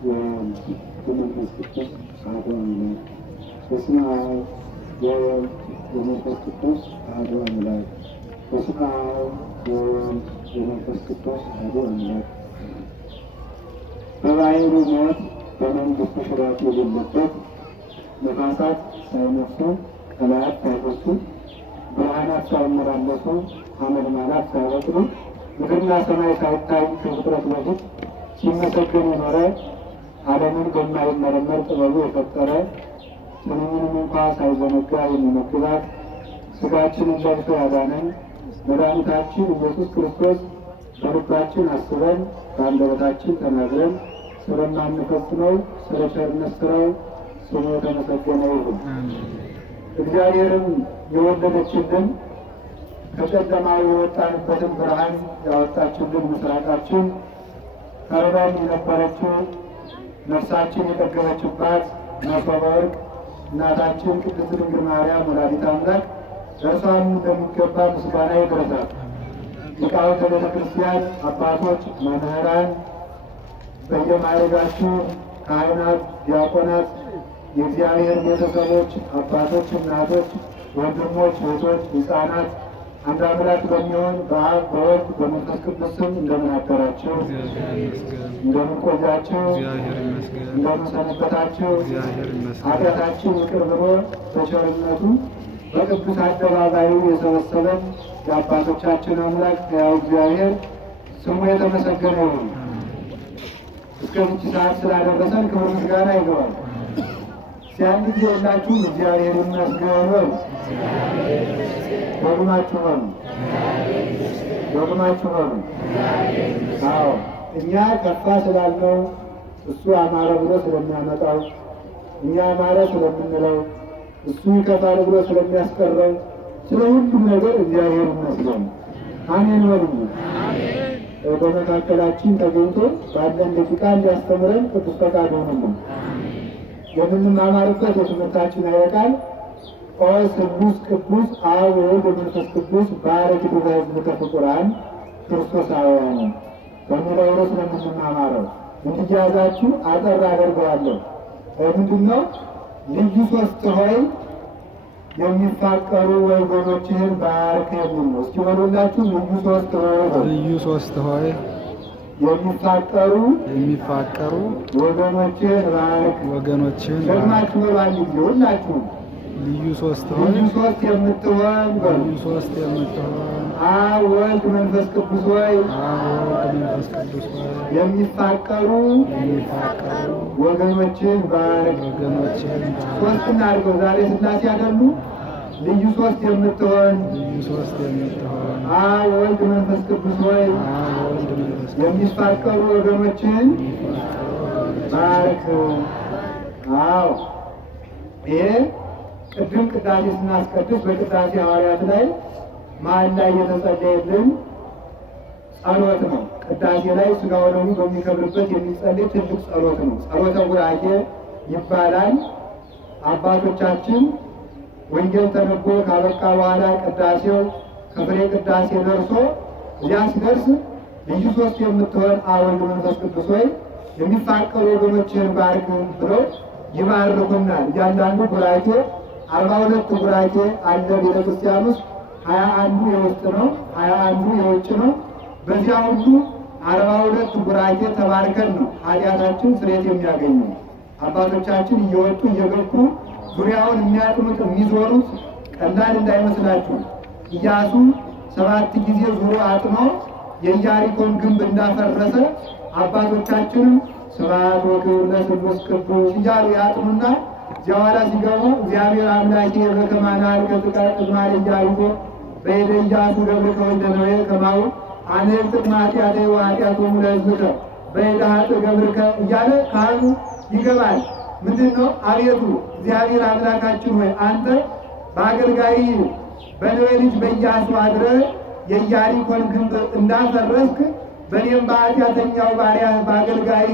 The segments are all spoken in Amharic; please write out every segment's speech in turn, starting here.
ወወልድ ወመንፈስ ቅዱስ አሐዱ አምላክ። በስመ አብ ወወልድ ወመንፈስ ቅዱስ አሐዱ አምላክ። በስመ አብ ወወልድ ወመንፈስ ቅዱስ አሐዱ አምላክ። በባሕሩ ሞት በመንግሥቱ ሽረት የሌለበት ነፋሳት ሳይነፍሱ ቀላያት ሳይፈሱ ብርሃናት ሳይመላለሱ ሐመልማላት ሳይበቅሉ ምድርና ሰማይ ሳይታይ ከፍጥረት በፊት ሲመሰገን የኖረ ዓለምን በማይመረመር ጥበቡ የፈጠረ ትንኝንም እንኳ ሳይዘነጋ የሚመግባት ሥጋችንን ለብሶ ያዳነን መድኃኒታችን ኢየሱስ ክርስቶስ በልባችን አስበን በአንደበታችን ተናግረን ስለማንፈጽመው ስለ ቸርነት ሥራው ስሙ የተመሰገነ ይሁን። እግዚአብሔርን የወለደችልን ከጨለማው የወጣንበትን ብርሃን ያወጣችልን ምስራቃችን ተርበን የነበረችው ነፍሳችን የጠገበችባት መሶበ ወርቅ እናታችን ቅድስት ድንግል ማርያም ወላዲተ አምላክ ለእርሷም እንደሚገባ ምስጋና ይድረሳት። ሊቃውንተ ቤተ ክርስቲያን፣ አባቶች፣ መምህራን፣ በየማዕረጋችሁ ካህናት፣ ዲያቆናት፣ የእግዚአብሔር ቤተሰቦች፣ አባቶች፣ እናቶች፣ ወንድሞች፣ እህቶች፣ ሕፃናት አንድ አምላክ በሚሆን በአብ በወልድ በመንፈስ ቅዱስ ስም እንደምን አደራችሁ? እንደምን ቆያችሁ? እንደምን ሰነበታችሁ? ኃጢአታችን ይቅር ብሎ በቸርነቱ በቅዱስ አደባባዩ የሰበሰበን የአባቶቻችን አምላክ ሕያው እግዚአብሔር ስሙ የተመሰገነ ይሁን። እስከዚች ሰዓት ስላደረሰን ክብር ምስጋና ይገባል። ሲያን ጊዜ ሁላችሁም እግዚአብሔር ይመስገን በሉ። ደግማችሁ በሉ። ደግማችሁ በሉ። አዎ እኛ ከፋ ስላልነው እሱ አማረ ብሎ ስለሚያመጣው፣ እኛ አማረ ስለምንለው እሱ ይከፋል ብሎ ስለሚያስቀረው ስለ ሁሉም ነገር እግዚአብሔር ይመስገን። አሜን በሉ። በመካከላችን ተገኝቶ ባለን ደቂቃ እንዲያስተምረን ቅዱስ ፈቃድ ሆነልን። የምንማማርበት የትምህርታችን ቃል ኦ ስሉስ ቅዱስ አብ ወወልድ ወመንፈስ ቅዱስ ባረክ በሕዝብከ ፍቁራን ክርስቶሳውያን በሚለው ርዕስ ነው የምንማማረው። እንዲያዛችሁ አጠር አደርገዋለሁ። ምንድን ነው? ልዩ ሦስት ሆይ የሚፋቀሩ ወገኖችህን ባርክ የሚል ነው። እስኪ በሉላችሁ። ልዩ ሦስት ሆይ ልዩ ሦስት ሆይ የሚፋቀሩ ወገኖችህን ባርክ። ወገኖችህን ደግማችሁ በሉ አንድ ጊዜ ሁላችሁ። ልዩ ሦስት ሆይ ልዩ ሦስት የምትሆን ልዩ ሦስት የምትሆን አብ ወልድ መንፈስ ቅዱስ ሆይ አብ ወልድ መንፈስ ቅዱስ ሆይ የሚፋቀሩ ወገኖችን ባርክ። ወገኖችህን ሦስት እናድርገው። ዛሬ ሥላሴ አይደሉ? ልዩ ሦስት የምትሆን ልዩ ሦስት የምትሆን አብ ወልድ መንፈስ ቅዱስ ሆይ አብ ወልድ መንፈስ የሚፋቀሩ ወገኖችን ባርክ። አዎ ይሄ ቅድም ቅዳሴ ስናስቀድስ በቅዳሴ ሐዋርያት ላይ መሀል ላይ የተጸለየልን ጸሎት ነው። ቅዳሴ ላይ ሥጋ ወደሙ በሚከብርበት የሚጸለይ ትልቅ ጸሎት ነው። ጸሎተ ቡራኬ ይባላል። አባቶቻችን ወንጌል ተነቦ ካበቃ በኋላ ቅዳሴው ከፍሬ ቅዳሴ ደርሶ እዚያ ሲደርስ ልዩ ሦስት የምትሆን አብ ወልድ መንፈስ ቅዱስ ሆይ የሚፋቀሩ ወገኖችህን ባርክ ብለው ይባርኩናል። እያንዳንዱ ቡራኬ 42 ቡራኬ አለ ቤተ ክርስቲያን ውስጥ። 21ዱ የውስጥ ነው፣ 21ዱ የውጭ ነው። በዚያ ሁሉ 42 ቡራኬ ተባርከን ነው ኃጢአታችን ስርየት የሚያገኘው። አባቶቻችን እየወጡ እየገቡ ዙሪያውን የሚያጥኑት የሚዞሩት ቀላል እንዳይመስላችሁ። ኢያሱ 7 ጊዜ ዙሮ አጥኖ የኢያሪኮን ግንብ እንዳፈረሰ አባቶቻችንም ስብሐት ወክብር ለስሉስ ቅዱስ እያሉ ያጥኑና እዚያ በኋላ ሲገቡ እግዚአብሔር አምላኬ በከመ ናልከ ቅድመ ኢያሪኮ በእደ ኢያሱ ገብርከ ወልደ ነዌ ከማሁ አንሕብ ጥቅመ ኃጢአቴ ወኃጢአቶሙ ለሕዝብከ በእደ ኃጥእ ገብርከ እያለ ካህኑ ይገባል። ምንድን ነው? አቤቱ እግዚአብሔር አምላካችን ሆይ አንተ በአገልጋይ በነዌ ልጅ በኢያሱ አድረህ የኢያሪኮን ግንብ እንዳፈረስክ በእኔም በኃጢአተኛው ባሪያ በአገልጋይ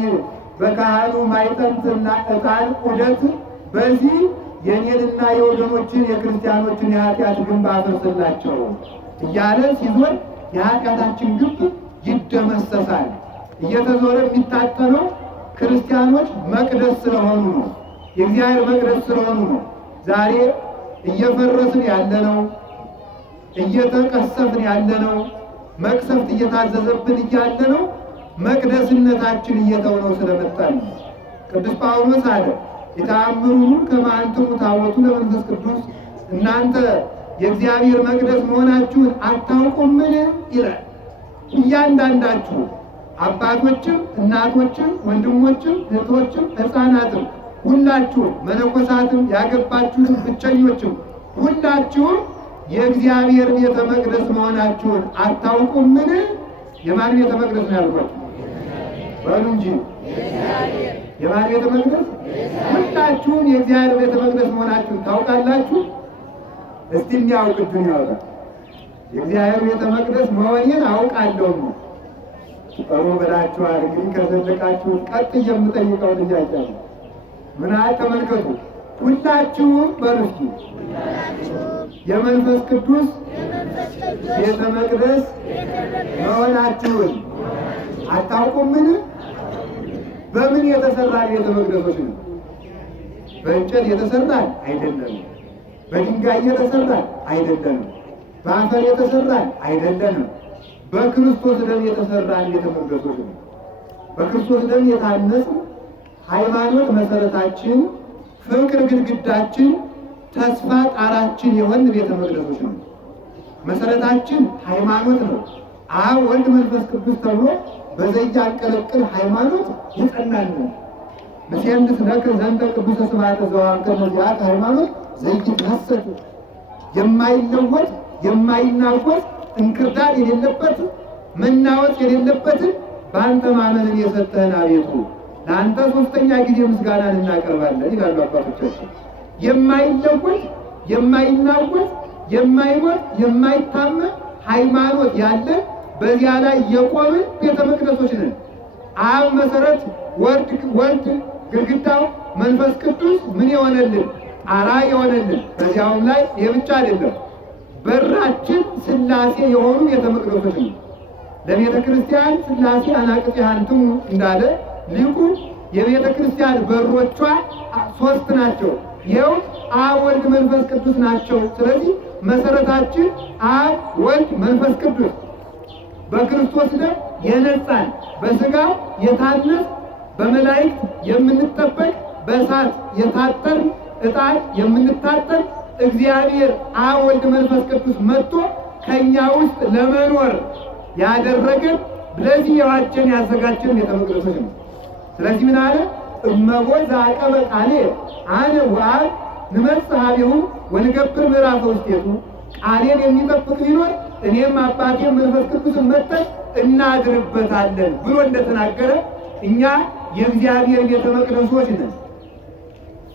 በካህኑ ማዕጠንትና ዕጣን ዑደት በዚህ የእኔንና የወገኖችን የክርስቲያኖችን የኃጢአት ግንብ አፍርስላቸው እያለ ሲዞር የኃጢአታችን ግንብ ይደመሰሳል። እየተዞረ የሚታጠነው ክርስቲያኖች መቅደስ ስለሆኑ ነው። የእግዚአብሔር መቅደስ ስለሆኑ ነው። ዛሬ እየፈረስን ያለነው፣ እየተቀሰፍን ያለነው፣ መቅሰፍት እየታዘዘብን እያለ ነው መቅደስነታችን እየተውነው ስለመጣን። ቅዱስ ጳውሎስ አለ የተአምሩኑ ከመ አንትሙ ታቦቱ ለመንፈስ ቅዱስ፣ እናንተ የእግዚአብሔር መቅደስ መሆናችሁን አታውቁምን ይላል። እያንዳንዳችሁ አባቶችም፣ እናቶችም፣ ወንድሞችም፣ እህቶችም፣ ሕፃናትም ሁላችሁም መነኮሳትም፣ ያገባችሁትም፣ ብቸኞችም ሁላችሁም የእግዚአብሔር ቤተ መቅደስ መሆናችሁን አታውቁምን? የማን ቤተ መቅደስ ነው ያልኳችሁ? በሉ እንጂ የማን ቤተ መቅደስ? ሁላችሁም የእግዚአብሔር ቤተ መቅደስ መሆናችሁን ታውቃላችሁ? እስቲ የሚያውቅ እጁን ያውጣ። የእግዚአብሔር ቤተ መቅደስ መሆኔን አውቃለሁ። ጥሩ ብላችኋል። እንግዲህ ከዘለቃችሁ ቀጥ የምጠይቀው ጥያቄ ነው። ምን ተመልከቱ። ሁላችሁም በሉ እስኪ የመንፈስ ቅዱስ ቤተ መቅደስ መሆናችሁን አታውቁምን? በምን የተሰራ ቤተ መቅደሶች ነው? በእንጨት የተሰራ አይደለም። በድንጋይ የተሰራ አይደለም። በአፈር የተሰራ አይደለም። በክርስቶስ ደም የተሰራ ቤተ መቅደሶች ነው። በክርስቶስ ደም የታነጽ ሃይማኖት መሰረታችን፣ ፍቅር ግድግዳችን፣ ተስፋ ጣራችን የሆን ቤተ መቅደሶች ነው። መሰረታችን ሃይማኖት ነው። አብ ወልድ መንፈስ ቅዱስ ተብሎ በዘያንቀለቅል ሃይማኖት ይጸናል። ምስየንስ ነክ ዘንተ ቅዱሰ ስብሐተ ዘዋንከ ነዚያት ሃይማኖት ዘይትሐሰቱ፣ የማይለወጥ የማይናወጥ እንክርዳድ የሌለበት መናወጥ የሌለበትን በአንተ ማመንን የሰጠህን አቤቱ ለአንተ ሶስተኛ ጊዜ ምስጋናን እናቀርባለን ይላሉ አባቶቻችን። የማይለወጥ የማይናወጥ የማይሞት የማይታመን ሃይማኖት ያለ በዚያ ላይ የቆምን ቤተ መቅደሶች ነን። አብ መሰረት፣ ወልድ ግድግዳው፣ መንፈስ ቅዱስ ምን የሆነልን ጣራ የሆነልን። በዚያውም ላይ የብቻ አይደለም በራችን ሥላሴ የሆኑ ቤተ መቅደሶች ነው። ለቤተ ክርስቲያን ሥላሴ አናቅጽ አንትሙ እንዳለ ሊቁ የቤተ ክርስቲያን በሮቿ ሶስት ናቸው። ይኸው አብ ወልድ መንፈስ ቅዱስ ናቸው። ስለዚህ መሰረታችን አብ ወልድ መንፈስ ቅዱስ በክርስቶስ ደም የነጻን በሥጋው የታነጽ በመላእክት የምንጠበቅ በእሳት የታጠርን ዕጣን የምንታጠን እግዚአብሔር አብ ወልድ መንፈስ ቅዱስ መጥቶ ከእኛ ውስጥ ለመኖር ያደረገን ለዚህ የዋጀን ያዘጋጀን ቤተ መቅደሶች ነው። ስለዚህ ምን አለ? እመቦ ዘአቀበ ቃሌ አነ ወአብ ንመጽእ ኀቤሁ ወንገብር ምዕራፈ ውስቴቱ፣ ቃሌን የሚጠብቅ ቢኖር እኔም አባቴም መንፈስ ቅዱስን መጥተን እናድርበታለን ብሎ እንደተናገረ እኛ የእግዚአብሔር ቤተ መቅደሶች ነን።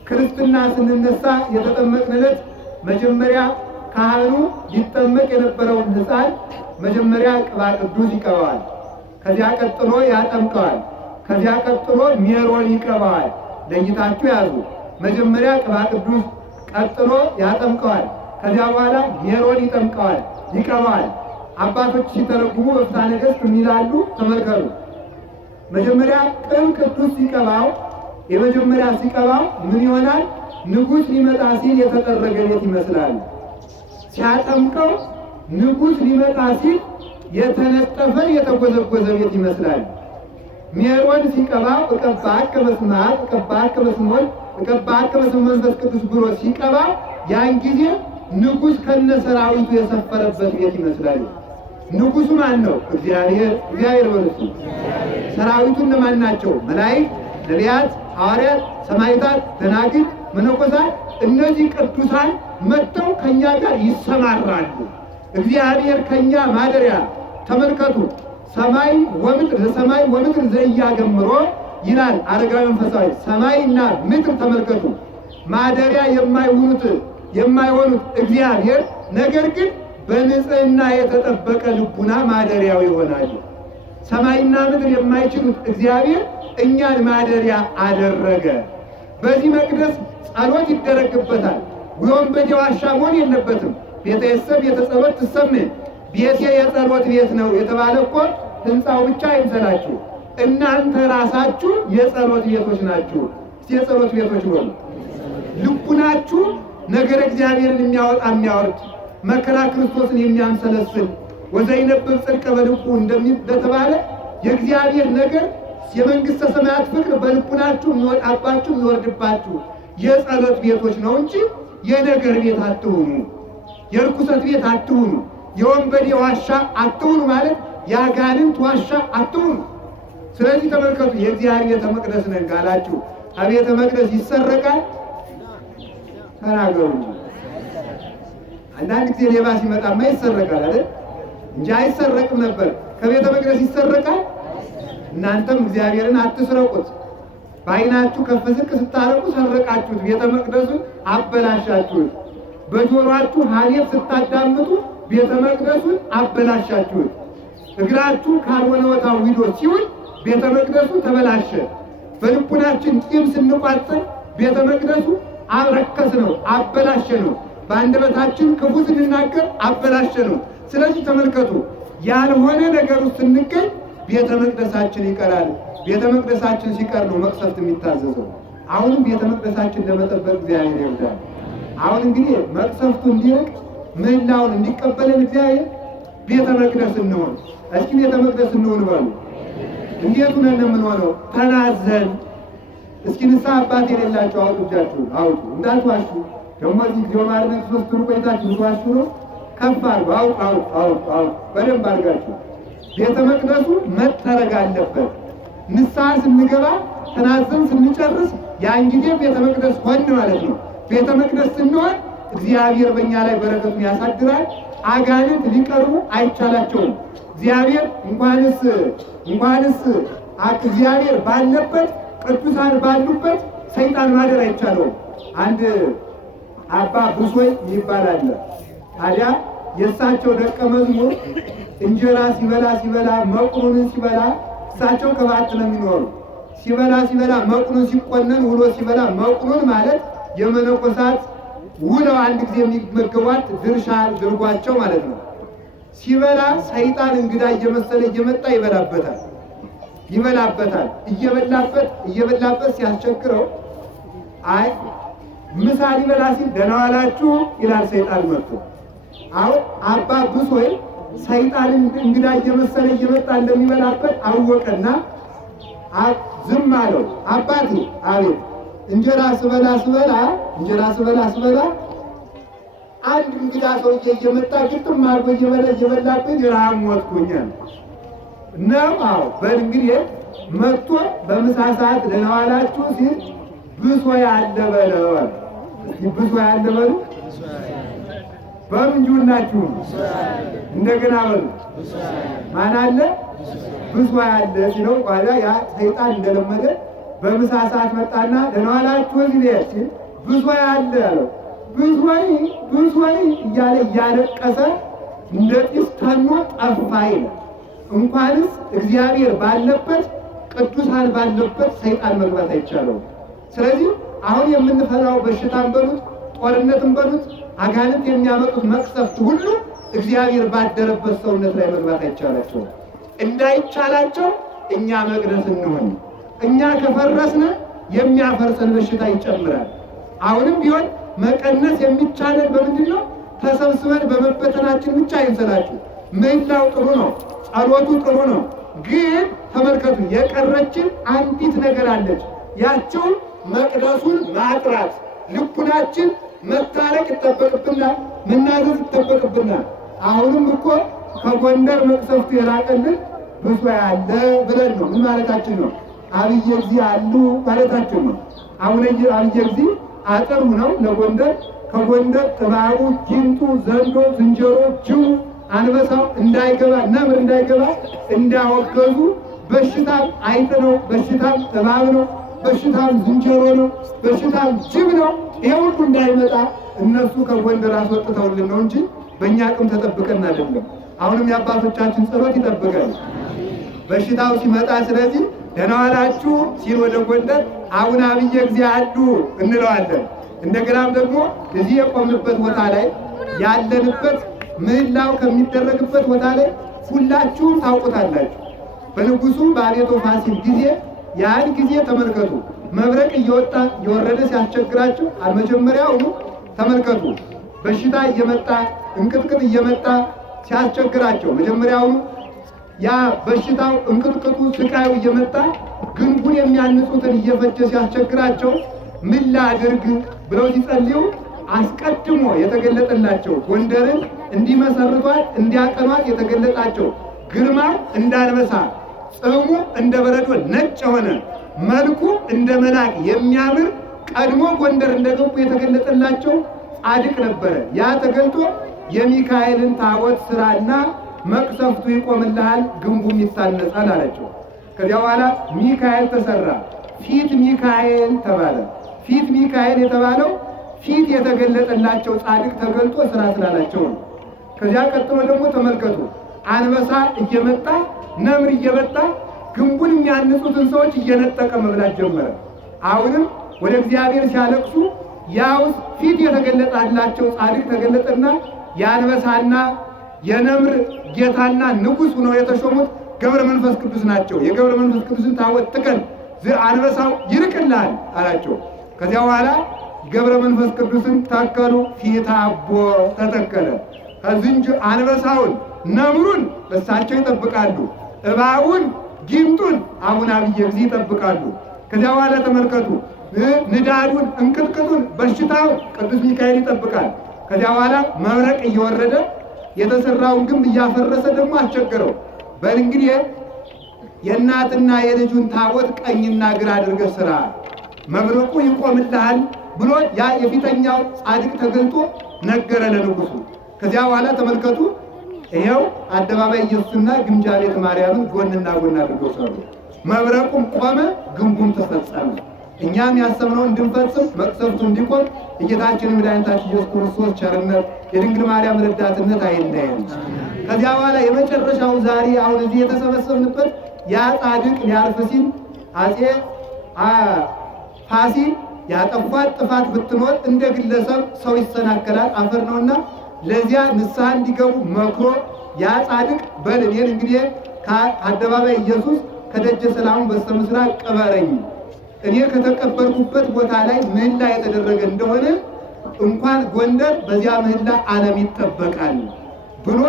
ክርስትና ስንነሳ የተጠመቅንለት መጀመሪያ ካህኑ ሊጠመቅ የነበረውን ሕፃን መጀመሪያ ቅባ ቅዱስ ይቀባዋል። ከዚያ ቀጥሎ ያጠምቀዋል። ከዚያ ቀጥሎ ሜሮን ይቀባዋል። ለይታችሁ ያዙ። መጀመሪያ ቅባ ቅዱስ፣ ቀጥሎ ያጠምቀዋል። ከዚያ በኋላ ሜሮን ይጠምቀዋል፣ ይቀባዋል። አባቶች ሲተረጉሙ በፍትሐ ነገሥት የሚላሉ ተመልከቱ። መጀመሪያ ቅብ ቅዱስ ሲቀባው የመጀመሪያ ሲቀባው ምን ይሆናል? ንጉሥ ሊመጣ ሲል የተጠረገ ቤት ይመስላል። ሲያጠምቀው ንጉሥ ሊመጣ ሲል የተነጠፈ የተጎዘጎዘ ቤት ይመስላል። ሜሮን ሲቀባው እቀባከ በስመ አብ እቀባከ በስመ ወልድ እቀባከ በስመ መንፈስ ቅዱስ ብሎ ሲቀባው ያን ጊዜ ንጉሥ ከነሰራዊቱ የሰፈረበት ቤት ይመስላል። ንጉሡ ማን ነው? እግዚአብሔር። እግዚአብሔር በርሱ ሰራዊቱ እነማን ናቸው? መላእክት፣ ነቢያት፣ ሐዋርያት፣ ሰማዕታት፣ ደናግል፣ መነኮሳት። እነዚህ ቅዱሳን መጥተው ከእኛ ጋር ይሰማራሉ። እግዚአብሔር ከእኛ ማደሪያ ተመልከቱ። ሰማይ ወምድር ለሰማይ ወምድር ዘኢያገምሮ ይላል አረጋዊ መንፈሳዊ። ሰማይና ምድር ተመልከቱ ማደሪያ የማይሆኑት እግዚአብሔር ነገር ግን በንጽህና የተጠበቀ ልቡና ማደሪያው ይሆናሉ። ሰማይና ምድር የማይችሉት እግዚአብሔር እኛን ማደሪያ አደረገ። በዚህ መቅደስ ጸሎት ይደረግበታል። ወንበዴ ዋሻ መሆን የለበትም። ቤተ የሰብ የተጸሎት ትሰምዕ ቤቴ የጸሎት ቤት ነው የተባለ እኮ ህንፃው ብቻ አይምሰላችሁ። እናንተ ራሳችሁ የጸሎት ቤቶች ናችሁ። የጸሎት ቤቶች ነው። ልቡናችሁ ነገር እግዚአብሔርን የሚያወጣ የሚያወርድ መከራ ክርስቶስን የሚያንሰለስል ወዘይነብብ ጽድቀ በልቡ እንደተባለ የእግዚአብሔር ነገር የመንግስተ ሰማያት ፍቅር በልቡናችሁ የሚወጣባችሁ የሚወርድባችሁ የጸሎት ቤቶች ነው እንጂ የነገር ቤት አትሁኑ፣ የርኩሰት ቤት አትሁኑ፣ የወንበዴ ዋሻ አትሁኑ። ማለት የአጋንንት ዋሻ አትሁኑ። ስለዚህ ተመልከቱ፣ የእግዚአብሔር ቤተ መቅደስ ነን ካላችሁ ከቤተ መቅደስ ይሰረቃል? ተናገሩ። አንዳንድ ጊዜ ሌባ ሲመጣማ ይሰረቃል አይደል እንጂ አይሰረቅም ነበር። ከቤተ መቅደስ ይሰረቃል? እናንተም እግዚአብሔርን አትስረቁት። በዓይናችሁ ከፍ ዝቅ ስታረቁ ሰረቃችሁት፣ ቤተ መቅደሱን አበላሻችሁት። በጆሮአችሁ ሐሜት ስታዳምጡ ቤተ መቅደሱን አበላሻችሁት። እግራችሁ ካልሆነ ቦታ ሂዶ ሲውል ቤተ መቅደሱ ተበላሸ። በልቡናችን ቂም ስንቋጥር ቤተ መቅደሱ አረከስ ነው፣ አበላሸ ነው። በአንደበታችን ክፉ ስንናገር አበላሸ ነው። ስለዚህ ተመልከቱ፣ ያልሆነ ነገር ውስጥ ስንገኝ ቤተ መቅደሳችን ይቀራል። ቤተ መቅደሳችን ሲቀር ነው መቅሰፍት የሚታዘዘው። አሁንም ቤተ መቅደሳችን ለመጠበቅ እግዚአብሔር ይርዳል። አሁን እንግዲህ መቅሰፍቱ እንዲርቅ ምህላውን እንዲቀበለን እግዚአብሔር ቤተ መቅደስ እንሆን። እስኪ ቤተ መቅደስ እንሆን በሉ። እንዴት ሆነን የምንሆነው? ተናዘን። እስኪ ንስሐ አባት የሌላቸው አውጡ፣ እጃችሁ አውጡ፣ እንዳትዋሹ። ደግሞ እዚህ ጊዜው ማርነቅ ሶስት ሩቆ ይታችሁ ልትዋሹ ነው። ከፍ አድርጉ፣ አውጡ፣ በደንብ አድርጋችሁ። ቤተ መቅደሱ መጠረግ አለበት። ንስሐ ስንገባ ተናዘን ስንጨርስ ያን ጊዜ ቤተ መቅደስ ሆን ማለት ነው። ቤተ መቅደስ ስንሆን እግዚአብሔር በእኛ ላይ በረከቱን ያሳድራል። አጋንንት ሊቀርቡ አይቻላቸውም። እግዚአብሔር እንኳንስ እግዚአብሔር ባለበት ቅዱሳን ባሉበት ሰይጣን ማደር አይቻለውም። አንድ አባ ብሶይ ይባላል። ታዲያ የእሳቸው ደቀ መዝሙር እንጀራ ሲበላ መቁኑን ሲበላ እሳቸው ከባት ነው የሚኖሩ። ሲበላ መቁኑን ሲቆነን ውሎ ሲበላ መቁኑን ማለት የመነኮሳት ውለው አንድ ጊዜ የሚመገቧት ድርሻ ድርጓቸው ማለት ነው። ሲበላ ሰይጣን እንግዳ እየመሰለ እየመጣ ይበላበታል። እየበላበት ሲያስቸግረው አይ ምሳ ሊበላ ሲል ደህና ዋላችሁ ይላል ሰይጣን መጥቶ። አሁን አባ ብሶይ ሰይጣን እንግዳ እየመሰለ እየመጣ እንደሚበላበት አወቀና ዝም አለው። አባቴ አቤት። እንጀራ ስበላ አንድ እንግዳ ሰውዬ እየመጣ ግጥም አድርጎ እየበላብኝ ረሃብ ሞትኩኛል ነው። አዎ በል እንግዲህ መጥቶ በምሳ ሰዓት ደህና ዋላችሁ ሲል ብሶይ አለ በለው። ብሶይ አለ በሉ እንጂ ሁላችሁ እንደገና በሉ ማን አለ? ብሶይ አለ ሲለው ኋላ ያ ሰይጣን እንደለመደ በምሳ ሰዓት መጣና ደህና ዋላችሁ ሲል ብሶይ አለ አለው። ብሶይ እያለ እያለቀሰ እንደ ጢስ ተኖ ጠፋ ይላል። እንኳንስ እግዚአብሔር ባለበት ቅዱሳን ባለበት ሰይጣን መግባት አይቻለውም። ስለዚህ አሁን የምንፈራው በሽታን በሉት ጦርነትን በሉት አጋንንት የሚያመጡት መቅሰፍት ሁሉ እግዚአብሔር ባደረበት ሰውነት ላይ መግባት አይቻላቸውም። እንዳይቻላቸው እኛ መቅደስ እንሆን። እኛ ከፈረስን የሚያፈርሰን በሽታ ይጨምራል። አሁንም ቢሆን መቀነስ የሚቻለን በምንድን ነው? ተሰብስበን በመበተናችን ብቻ አይምሰላችሁ። ምህላው ጥሩ ነው፣ ጸሎቱ ጥሩ ነው። ግን ተመልከቱ፣ የቀረችን አንዲት ነገር አለች። ያችውን መቅደሱን ማጥራት፣ ልቡናችን መታረቅ ይጠበቅብናል፣ መናዘዝ ይጠበቅብናል። አሁንም እኮ ከጎንደር መቅሰፍቱ የራቀልን ብሶይ አለ ብለን ነው። ምን ማለታችን ነው? አብየ እግዚእ አሉ ማለታችን ነው። አሁን አብየ እግዚእ አጥር ነው ለጎንደር። ከጎንደር እባቡ፣ ጊንጡ፣ ዘንዶ፣ ዝንጀሮ፣ ጅቡ፣ አንበሳው እንዳይገባ ነብር እንዳይገባ እንዳወገዙ በሽታም አይጥ ነው፣ በሽታም እባብ ነው፣ በሽታም ዝንጀሮ ነው፣ በሽታም ጅብ ነው። ይሄ ሁሉ እንዳይመጣ እነሱ ከጎንደር አስወጥተውልን ነው እንጂ በእኛ አቅም ተጠብቀን አይደለም። አሁንም የአባቶቻችን ጸሎት ይጠብቃል በሽታው ሲመጣ። ስለዚህ ደህና ዋላችሁ ሲል ወደ ጎንደር አቡነ አብየ እግዚእ አሉ እንለዋለን። እንደገናም ደግሞ እዚህ የቆምንበት ቦታ ላይ ያለንበት ምህላው ከሚደረግበት ቦታ ላይ ሁላችሁም ታውቁታላችሁ። በንጉሱ በአቤቶ ፋሲል ጊዜ ያን ጊዜ ተመልከቱ፣ መብረቅ እየወጣ እየወረደ ሲያስቸግራቸው አልመጀመሪያውኑ ተመልከቱ፣ በሽታ እየመጣ እንቅጥቅጥ እየመጣ ሲያስቸግራቸው መጀመሪያውኑ ያ በሽታው እንቅጥቅጡ ስቃዩ እየመጣ ግንቡን የሚያንጹትን እየፈጀ ሲያስቸግራቸው ምን ላድርግ ብለው ሲጸልዩ አስቀድሞ የተገለጠላቸው ጎንደርን እንዲመሰርቷት እንዲያቀኗት የተገለጣቸው ግርማ እንዳንበሳ ጽሕሙ እንደ በረዶ ነጭ የሆነ መልኩ እንደ መልአክ የሚያምር ቀድሞ ጎንደር እንደገቡ የተገለጠላቸው ጻድቅ ነበረ። ያ ተገልጦ የሚካኤልን ታቦት ስራና መቅሰፍቱ ይቆምልሃል፣ ግንቡም ይታነጻል አላቸው። ከዚያ በኋላ ሚካኤል ተሰራ፣ ፊት ሚካኤል ተባለ። ፊት ሚካኤል የተባለው ፊት የተገለጠላቸው ጻድቅ ተገልጦ ስራ ስላላቸው ነው። ከዚያ ቀጥሎ ደግሞ ተመልከቱ፣ አንበሳ እየመጣ ነምር እየመጣ ግንቡን የሚያንጹትን ሰዎች እየነጠቀ መብላት ጀመረ። አሁንም ወደ እግዚአብሔር ሲያለቅሱ ያው ፊት የተገለጠላቸው ጻድቅ ተገለጠና የአንበሳና የነምር ጌታና ንጉሥ ሆነው የተሾሙት ገብረ መንፈስ ቅዱስ ናቸው። የገብረ መንፈስ ቅዱስን ታቦት ጥቀን አንበሳው ይርቅልሃል አላቸው። ከዚያ በኋላ ገብረ መንፈስ ቅዱስን ተከሉ፣ ፊት አቦ ተተከለ። ከዝንጅ አንበሳውን ነምሩን እሳቸው ይጠብቃሉ፣ እባቡን ጊንጡን አቡነ አብየ እግዚእ ይጠብቃሉ። ከዚያ በኋላ ተመልከቱ፣ ንዳዱን እንቅጥቅጡን በሽታውን ቅዱስ ሚካኤል ይጠብቃል። ከዚያ በኋላ መብረቅ እየወረደ የተሰራውን ግንብ እያፈረሰ ደግሞ አስቸገረው። በል እንግዲህ የእናትና የልጁን ታቦት ቀኝና ግራ አድርገህ ስራ፣ መብረቁ ይቆምልሃል ብሎ ያ የፊተኛው ጻድቅ ተገልጦ ነገረ ለንጉሱ። ከዚያ በኋላ ተመልከቱ፣ ይሄው አደባባይ ኢየሱስና ግምጃ ቤት ማርያምን ጎንና ጎን አድርገው ሰሩ። መብረቁም ቆመ፣ ግንቡም ተፈጸመ። እኛም ያሰብነው እንድንፈጽም መቅሰፍቱ እንዲቆም የጌታችን መድኃኒታችን ኢየሱስ ክርስቶስ ቸርነት የድንግል ማርያም ረዳትነት አይለየን። ከዚያ በኋላ የመጨረሻው ዛሬ አሁን እዚህ የተሰበሰብንበት ያ ጻድቅ ሊያርፍ ሲል አፄ ፋሲል ያጠፋት ጥፋት ብትኖር እንደ ግለሰብ ሰው ይሰናከላል፣ አፈር ነውና ለዚያ ንስሐ እንዲገቡ መክሮ ያ ጻድቅ በል እኔን እንግዲህ ከአደባባይ ኢየሱስ ከደጀ ሰላሙ በስተምስራቅ ቅበረኝ፣ እኔ ከተቀበርኩበት ቦታ ላይ ምህላ የተደረገ እንደሆነ እንኳን ጎንደር በዚያ ምህላ ዓለም ይጠበቃል ብሎ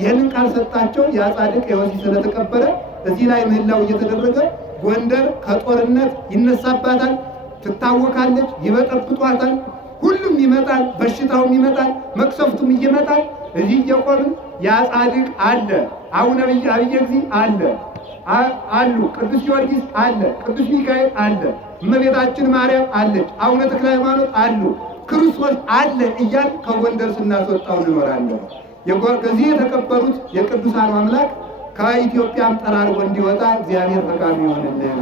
ይህንን ቃል ሰጣቸው። ያ ጻድቅ የወሲ ስለተቀበረ እዚህ ላይ ምህላው እየተደረገ ጎንደር ከጦርነት ይነሳባታል፣ ትታወካለች፣ ይበጠብጧታል፣ ሁሉም ይመጣል፣ በሽታውም ይመጣል፣ መቅሰፍቱም ይመጣል። እዚህ እየቆምን ያ ጻድቅ አለ፣ አቡነ አብየ እግዚእ አለ አሉ፣ ቅዱስ ጊዮርጊስ አለ፣ ቅዱስ ሚካኤል አለ፣ እመቤታችን ማርያም አለች፣ አቡነ ተክለ ሃይማኖት አሉ፣ ክርስቶስ አለ እያል ከጎንደር ስናስወጣው እንኖራለን። ከዚህ የተቀበሩት የቅዱሳን አምላክ ከኢትዮጵያም ጠራርጎ እንዲወጣ እግዚአብሔር ፈቃዱ ይሆንልን።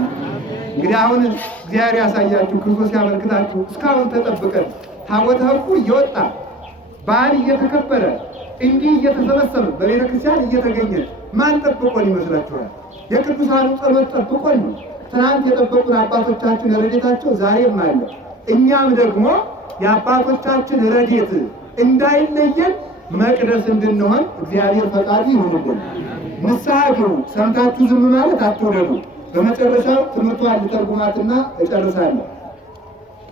እንግዲህ አሁን እግዚአብሔር ያሳያችሁ፣ ክርስቶስ ያመልክታችሁ። እስካሁን ተጠብቀን ታቦተ ሕጉ እየወጣ በዓል እየተከበረ እንዲህ እየተሰበሰበ በቤተ ክርስቲያን እየተገኘ ማን ጠብቆን ይመስላችኋል? የቅዱሳኑ ጸሎት ጠብቆን ነው። ትናንት የጠበቁን አባቶቻችን ረድኤታቸው ዛሬም አለ። እኛም ደግሞ የአባቶቻችን ረድኤት እንዳይለየን መቅደስ እንድንሆን እግዚአብሔር ፈቃዱ ይሁንልን። ንስሐ ግቡ፣ ሰምታችሁ ዝም ማለት አትውደዱ። በመጨረሻው ትምህርቷን ልተርጉማትና እጨርሳለሁ።